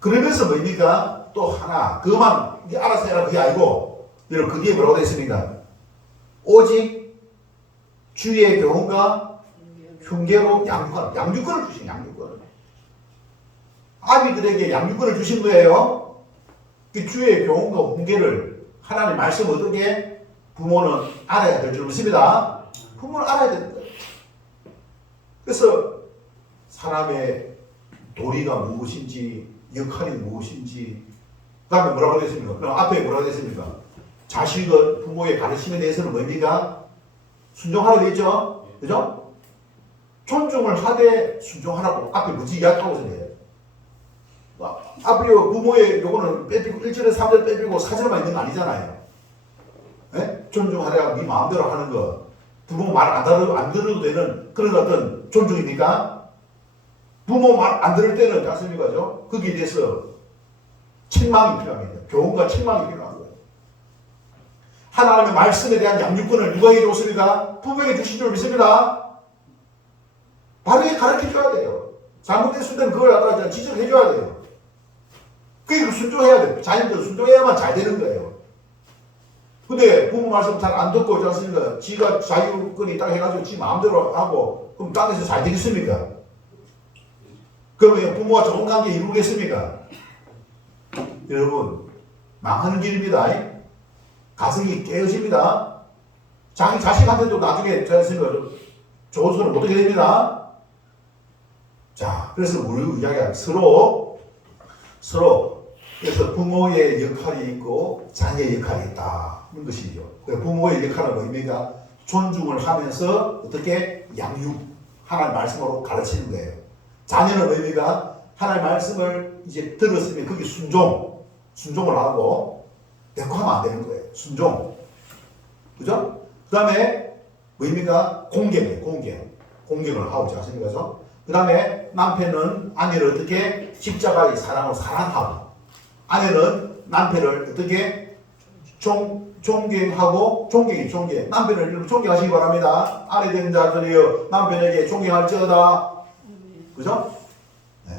그러면서 뭡니까? 또 하나, 그만 알아서 해라 그게 아니고, 여러분 그 뒤에 뭐라고 되어 있습니까? 오직 주의 교훈과 흉계로 양육권을 주신 양육권을. 아비들에게 양육권을 주신 거예요. 그 주의 교훈과 흉계를 하나님 말씀 어떻게 부모는 알아야 될 줄 믿습니다. 부모는 알아야 되는 거예요. 그래서 사람의 도리가 무엇인지, 역할이 무엇인지, 그 다음에 뭐라고 되어 있습니까? 그럼 앞에 뭐라고 되어 있습니까? 자식은 부모의 가르침에 대해서는 뭡니까? 순종하라고 되어 있죠? 그죠? 존중을 하되 순종하라고 앞에 뭐지 이야기하고 있어요. 앞에 부모의 요거는 빼피고 1절에 3절 빼피고 4절만 있는 거 아니잖아요. 네? 존중하라고 네 마음대로 하는 거. 부모 말 안 들어도 되는 그런 어떤 존중입니까? 부모 말 안 들을 때는 않습니까? 거기에 대해서 책망이 필요합니다. 교훈과 책망이 필요한 거예요. 하나님의 말씀에 대한 양육권을 누구에게 줬습니까? 부모에게 주신 줄 믿습니다. 바르게 가르쳐줘야 돼요. 잘못됐을 때는 그걸 갖다가 지적해줘야 돼요. 그게 순종해야 돼요. 자녀들 순종해야만 잘 되는 거예요. 근데 부모 말씀 잘 안 듣고 있지 않습니까? 지가 자유권이 딱 해가지고 지 마음대로 하고 그럼 땅에서 잘 되겠습니까? 그러면 부모와 좋은 관계 이루겠습니까? 여러분 망하는 길입니다. 가슴이 깨어집니다. 자기 자식한테도 나중에 좋은 소리 못하게 됩니다. 자, 그래서 우리 이야기가 서로 그래서 부모의 역할이 있고 자녀의 역할이 있다. 이런 것이죠. 부모의 역할은 뭡니까? 존중을 하면서 어떻게 하나님 말씀으로 가르치는 거예요. 자녀는 뭡니까? 하나님 말씀을 이제 들었으면 거기 순종을 하고 대꾸하면 안 되는 거예요. 순종. 그죠? 그 다음에 뭡니까? 공경을 하고 있지 않습니까? 그 다음에 남편은 아내를 어떻게 십자가의 사랑으로 사랑하고 아내는 남편을 어떻게 존경하고 존경 남편을 존경하시기 바랍니다. 아내 된 자들이여 남편에게 존경할지어다. 그죠? 네.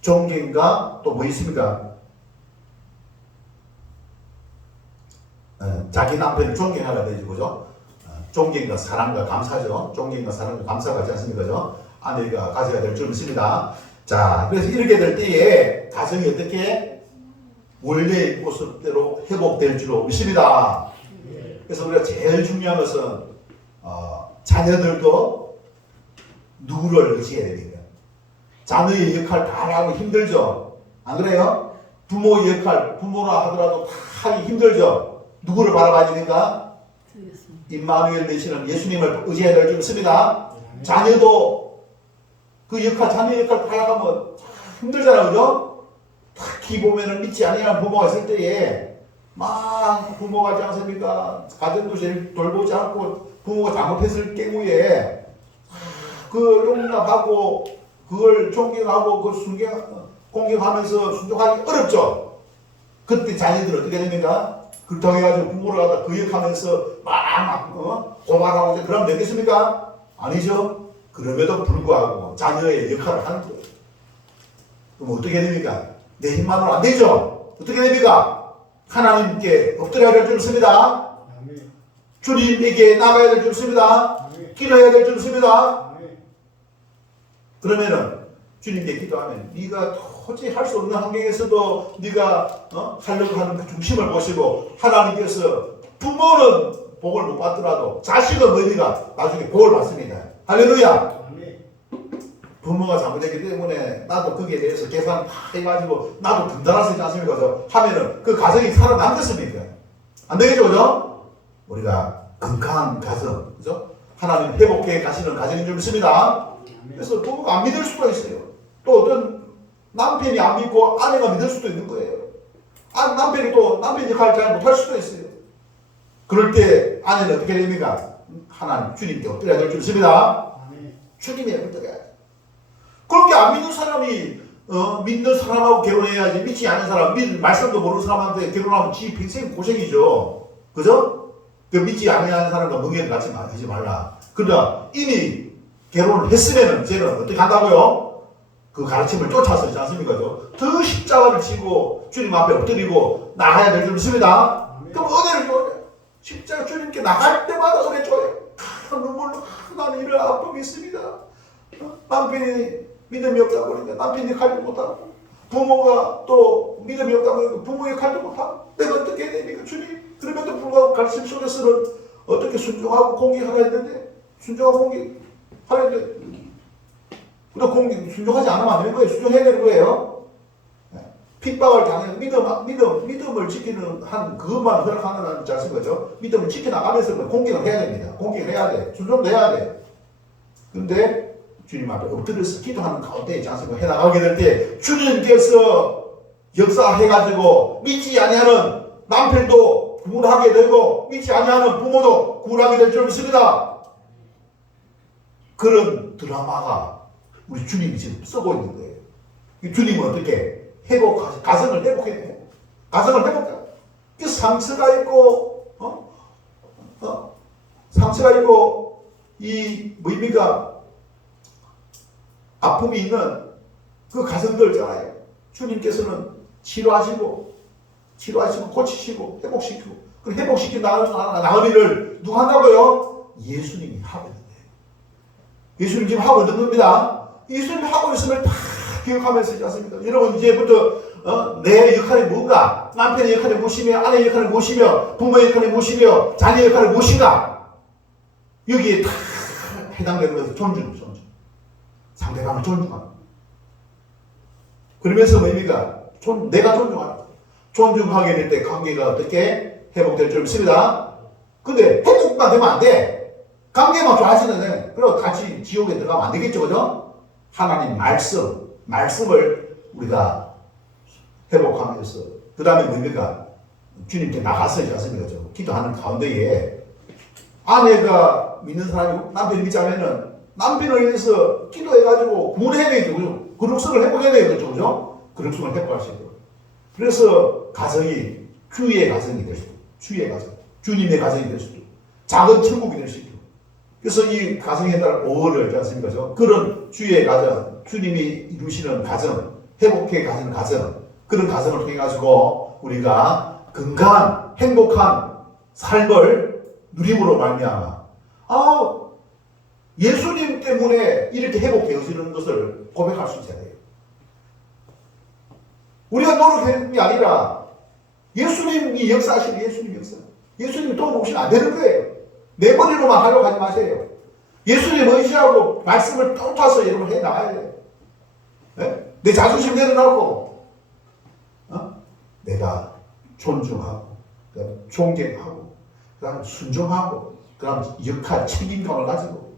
존경과 또 뭐 있습니까? 자기 남편을 존경하라 되죠. 그죠? 존경과 사랑과 감사죠. 존경과 사랑과 감사가 있지 않습니까? 아내가 가져야 될 줄 믿습니다. 자, 그래서 이렇게 될 때에 가정이 어떻게 원래의 모습대로 회복될 줄 믿습니다. 그래서 우리가 제일 중요한 것은 자녀들도 누구를 의지해야 됩니다. 자녀의 역할 다 하고 힘들죠. 안 그래요? 부모 역할, 부모라 하더라도 다 하기 힘들죠. 누구를 바라봐야 됩니까? 임마누엘 되시는 예수님을 의지해야 될 줄 믿습니다. 자녀도 그 역할, 자녀 역할 하려면 힘들잖아요. 그죠? 특히 보면은 믿지 아니하는 부모가 있을 때에 막 부모가 있지 않습니까? 가정도 제일 돌보지 않고 부모가 잘못했을 경우에 그 용납하고 그걸 존경하고 그 공경하면서 순종하기 어렵죠. 그때 자녀들은 어떻게 됩니까? 그렇다고 해가지고 부모를 갖다 거역하면서 고발하고 이제 그러면 되겠습니까? 아니죠. 그럼에도 불구하고 자녀의 역할을 하는 거예요. 그럼 어떻게 됩니까? 내 힘만으로 안 되죠. 어떻게 됩니까? 하나님께 엎드려야 될 줄 믿습니다. 주님에게 나가야 될 줄 믿습니다. 기도해야 될 줄 믿습니다. 그러면은 주님께 기도하면 네가 도저히 할 수 없는 환경에서도 네가 하려고 하는 그 중심을 보시고 하나님께서 부모는 복을 못 받더라도 자식은 너희가 나중에 복을 받습니다. 할렐루야. 부모가 잘못했기 때문에 나도 거기에 대해서 계산 다 해가지고 나도 든든할 수 있지 않습니까? 하면은 그 가정이 살아남겠습니까? 안 되겠죠, 그죠? 우리가 건강한 가정, 그죠? 하나님 회복해 가시는 가정인 줄 믿습니다. 그래서 부모가 안 믿을 수도 있어요. 또 어떤 남편이 안 믿고 아내가 믿을 수도 있는 거예요. 남편이 또 남편 역할을 잘 못할 수도 있어요. 그럴 때 아내는 어떻게 됩니까? 하나님 주님께 엎드려야 될 줄 믿습니다. 주님의 엎드려야 돼. 그렇게 안 믿는 사람이 믿는 사람하고 결혼해야지 믿지 않는 사람, 말씀도 모르는 사람한테 결혼하면 지 평생 고생이죠. 그죠? 그 믿지 않는 사람과 멍해를 같이 하지 말라. 그러나 이미 결혼을 했으면은 쟤는 어떻게 한다고요? 그 가르침을 쫓아서 있지 않습니까? 더 십자가를 지고 주님 앞에 엎드리고 나가야 될 줄 믿습니다. 그럼 은혜를 줘요. 십자가 주님께 나갈 때마다 은혜 줘요. 눈물로 나는 이런 아픔이 있습니다. 남편이 믿음이 없다 보니까 남편 역할도 못하고 부모가 또 믿음이 없다 보니까 부모 역할도 못하고 내가 어떻게 해야 됩니까? 주님. 그럼에도 불구하고 가르침 속에서는 어떻게 순종하고 공격하라 했는데 순종하고 공격하라 했는데 순종하지 않으면 안 되는 거예요. 순종해야 되는 거예요. 핍박을 당해서 믿음을 지키는 한 그것만 허락하는 지 않습니까? 믿음을 지켜나가면서 공격을 해야 됩니다. 공격을 해야 돼. 순종도 해야 돼. 근데 주님 앞에 엎드려서 기도하는 가운데 있지 않습니까? 해나가게 될 때 주님께서 역사해가지고 믿지 아니하는 남편도 구원하게 되고 믿지 아니하는 부모도 구원하게 될 줄 믿습니다. 그런 드라마가 우리 주님이 지금 쓰고 있는 거예요. 주님은 어떻게 가정을 회복해야 돼요. 가정을 회복해야 돼요. 상처가 있고 상처가 있고 뭡니까? 아픔이 있는 그 가정들 있잖아요. 주님께서는 치료하시고 고치시고 회복시키고 그 회복시킨 나은 일을 누가 한다고요? 예수님이 하고 있는 거예요. 예수님 지금 하고 있는 겁니다. 예수님이 하고 있음을 다 기억하면서 있지 않습니까? 여러분 이제부터 내 역할이 뭔가, 남편의 역할이 무엇이며 아내의 역할이 무엇이며 부모의 역할이 무엇이며 자녀의 역할이 무엇인가, 여기에 다 해당되는 것을 존중. 상대방을 존중하는. 그러면서 뭡니까? 내가 존중하는 거예요. 존중하게 될 때 관계가 어떻게 회복될 줄 믿습니다. 근데 회복만 되면 안 돼. 관계만 좋아지는데 그리고 같이 지옥에 들어가면 안 되겠죠, 그죠? 하나님 말씀을 우리가 회복하면서 그 다음에 뭡니까? 주님께 나가서 있지 않습니까? 기도하는 가운데에 아내가 믿는 사람이 남편이 믿자면은 남편을 위해서 기도해가지고 구원해야 되겠죠. 그 룩성을 회복해야 되겠죠. 그죠? 그 룩성을 회복할 수 있도록. 그래서 가정이 주의 가정이 될 수도 있고, 주의 가정, 주님의 가정이 될 수도 있고, 작은 천국이 될 수 있고. 그래서 이 가정에 따른 오해를 하지 않습니까? 그런 주의 가정, 주님이 이루시는 가정, 회복해 가시는 가정, 그런 가정을 통해 가지고 우리가 건강한, 행복한 삶을 누림으로 말미암아 예수님 때문에 이렇게 회복되어지는 것을 고백할 수 있어야 돼요. 우리가 노력하는 게 아니라 예수님이 역사하시는 예수님 역사. 예수님이 도움 없이는 안 되는 거예요. 내 머리로만 하려고 하지 마세요. 예수님 의지하고 말씀을 쫓아서 여러분 해 나가야 돼요. 네? 내 자존심 내려놓고 내가 존중하고, 그다음 존경하고, 그다음 순종하고, 그다음 역할, 책임감을 가지고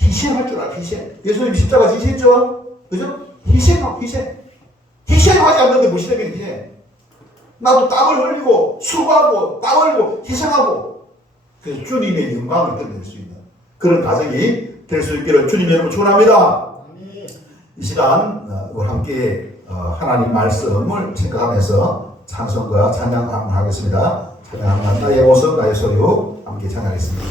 희생할 줄 알아. 희생. 예수님 십자가 지셨죠? 그죠? 희생하고 희생. 희생하지 않는데 무시되면 희생. 나도 땀을 흘리고 수고하고 땀 흘리고 희생하고 그래서 주님의 영광을 드러낼 수 있는 그런 가정이 될 수 있기를 주님 여러분 축원합니다. 이 시간 우리 함께 하나님 말씀을 생각하면서 찬송과 찬양 한번 하겠습니다. 찬양하면 나의 모습 나의 소유 함께 찬양하겠습니다.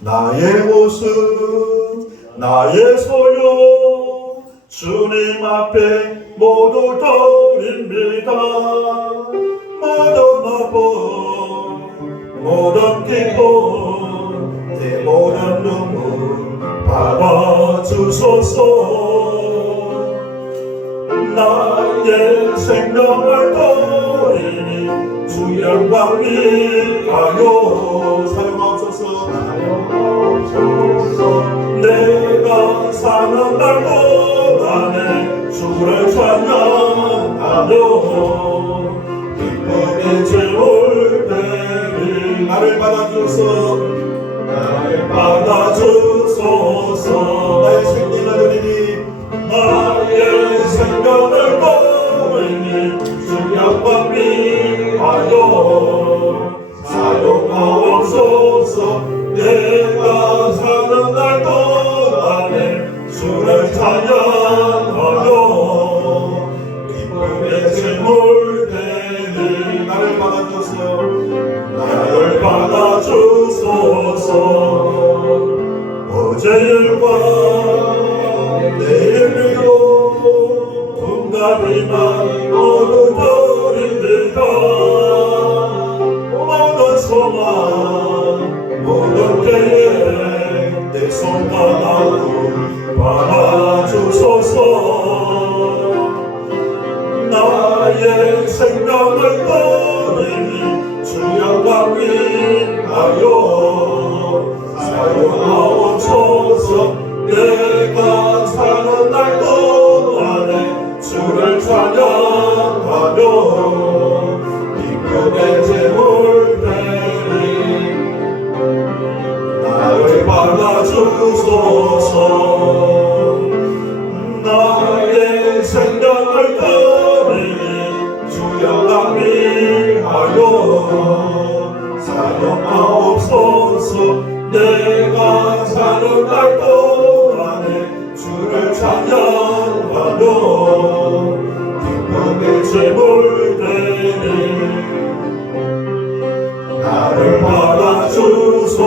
나의 모습 나의 소유 주님 앞에 모두 드립니다. 모든 아픔 모든 기쁨 내 모든 눈물 받아주소서. 나의 생명을 드리니 주 영광 위하여 사용하옵소서. 내가 사는 날 동안에 주를 찬양하며 기쁨의 제물 되리. 나를 받아주소서. 나를 받아주소서. 나의 생명을 드리니 나의 생명을 드리니 주 영광 위하여 사용하옵소서. 내가 사는 날 동안에 주를 찬양하여 기쁨의 제물 되니 나를 받아주소서. 나를 받아주소서. 어제의 일과 내일을 위로 분간이만 모두 드립니다. 모든 소망 모든 때에 내 손가락을 받아주소서. 나의 생명을 드리니 주 영광 위하여 사용하옵소서. 내가 사는 날 동안에 주를 찬양하며 기쁨의 제물 되리. 나를 받아주소서. 나의 생명을 드리니 주 영광 위하여 사용하옵소서. 내가 사는 날 동안에 주를 찬양하며 기쁨의 제물 되니 나를 받아주소서.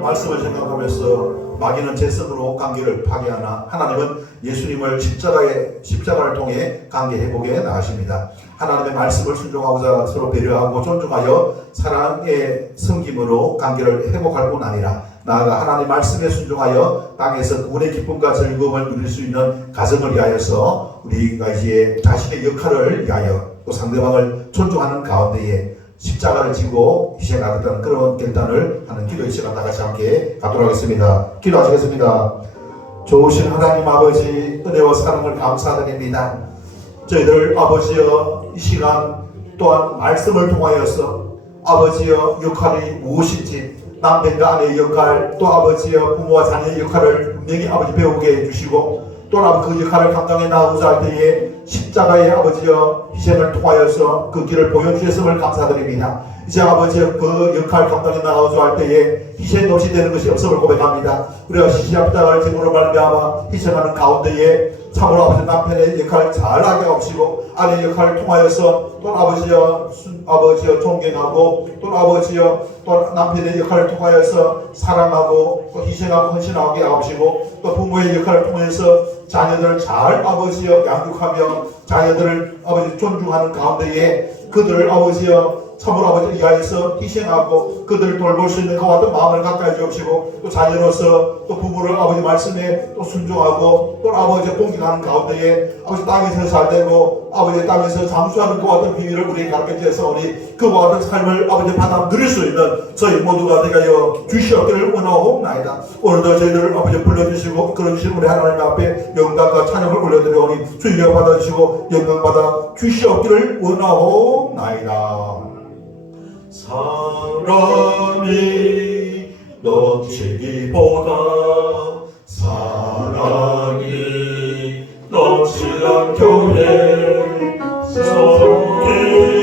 말씀을 생각하면서 마귀는 재성으로 관계를 파괴하나 하나님은 예수님을 십자가를 통해 관계 회복에 나가십니다. 하나님의 말씀을 순종하고자 서로 배려하고 존중하여 사랑의 섬김으로 관계를 회복할 뿐 아니라 나아가 하나님 말씀에 순종하여 땅에서 구원의 기쁨과 즐거움을 누릴 수 있는 가정을 위하여서 우리가 이제 자신의 역할을 위하여 또 상대방을 존중하는 가운데에 십자가를 지고 희생하겠다는 그런 결단을 하는 기도의 시간 다 같이 함께 갖도록 하겠습니다. 기도하시겠습니다. 좋으신 하나님 아버지 은혜와 사랑을 감사드립니다. 저희들 아버지여 이 시간 또한 말씀을 통하여서 아버지여 역할이 무엇인지 남편과 아내의 역할 또 아버지여 부모와 자녀의 역할을 분명히 아버지 배우게 해주시고 또한 그 역할을 감당해 나가고자 할 때에 십자가의 아버지여 희생을 통하여서 그 길을 보여주셨음을 감사드립니다. 이제 아버지여 그 역할 감당해 나가고자 할 때에 희생 없이 되는 것이 없음을 고백합니다. 우리가 십자가를 지므로 말미암아 희생하는 가운데에 참으로 아버지 남편의 역할을 잘하게 하시고 아내의 역할을 통하여서 또 아버지여 존경하고 또 아버지여 또 남편의 역할을 통하여서 사랑하고 또 희생하고 헌신하게 하시고 또 부모의 역할을 통해서 자녀들을 잘 아버지여 양육하며 자녀들을 아버지 존중하는 가운데에 그들을 아버지여 참으로 아버지 이하에서 희생하고 그들을 돌볼 수 있는 그와 같은 마음을 가까이 주옵시고 또 자녀로서 또 부부를 아버지 말씀에 또 순종하고 또 아버지 공경하는 가운데에 아버지 땅에서 살되고 아버지 땅에서 장수하는 그와 같은 비밀을 우리에게 가르쳐 주셨으니 그와 같은 삶을 아버지 받아 누릴 수 있는 저희 모두가 되어 주시옵기를 원하옵나이다. 오늘도 저희들을 아버지 불러주시고 끌어주신 우리 하나님 앞에 영광과 찬양을 올려드리오니 주여 받아주시고 영광 받아 주시옵기를 원하옵나이다. 사랑이 넘치기보다 사랑이 넘치는 교회 속에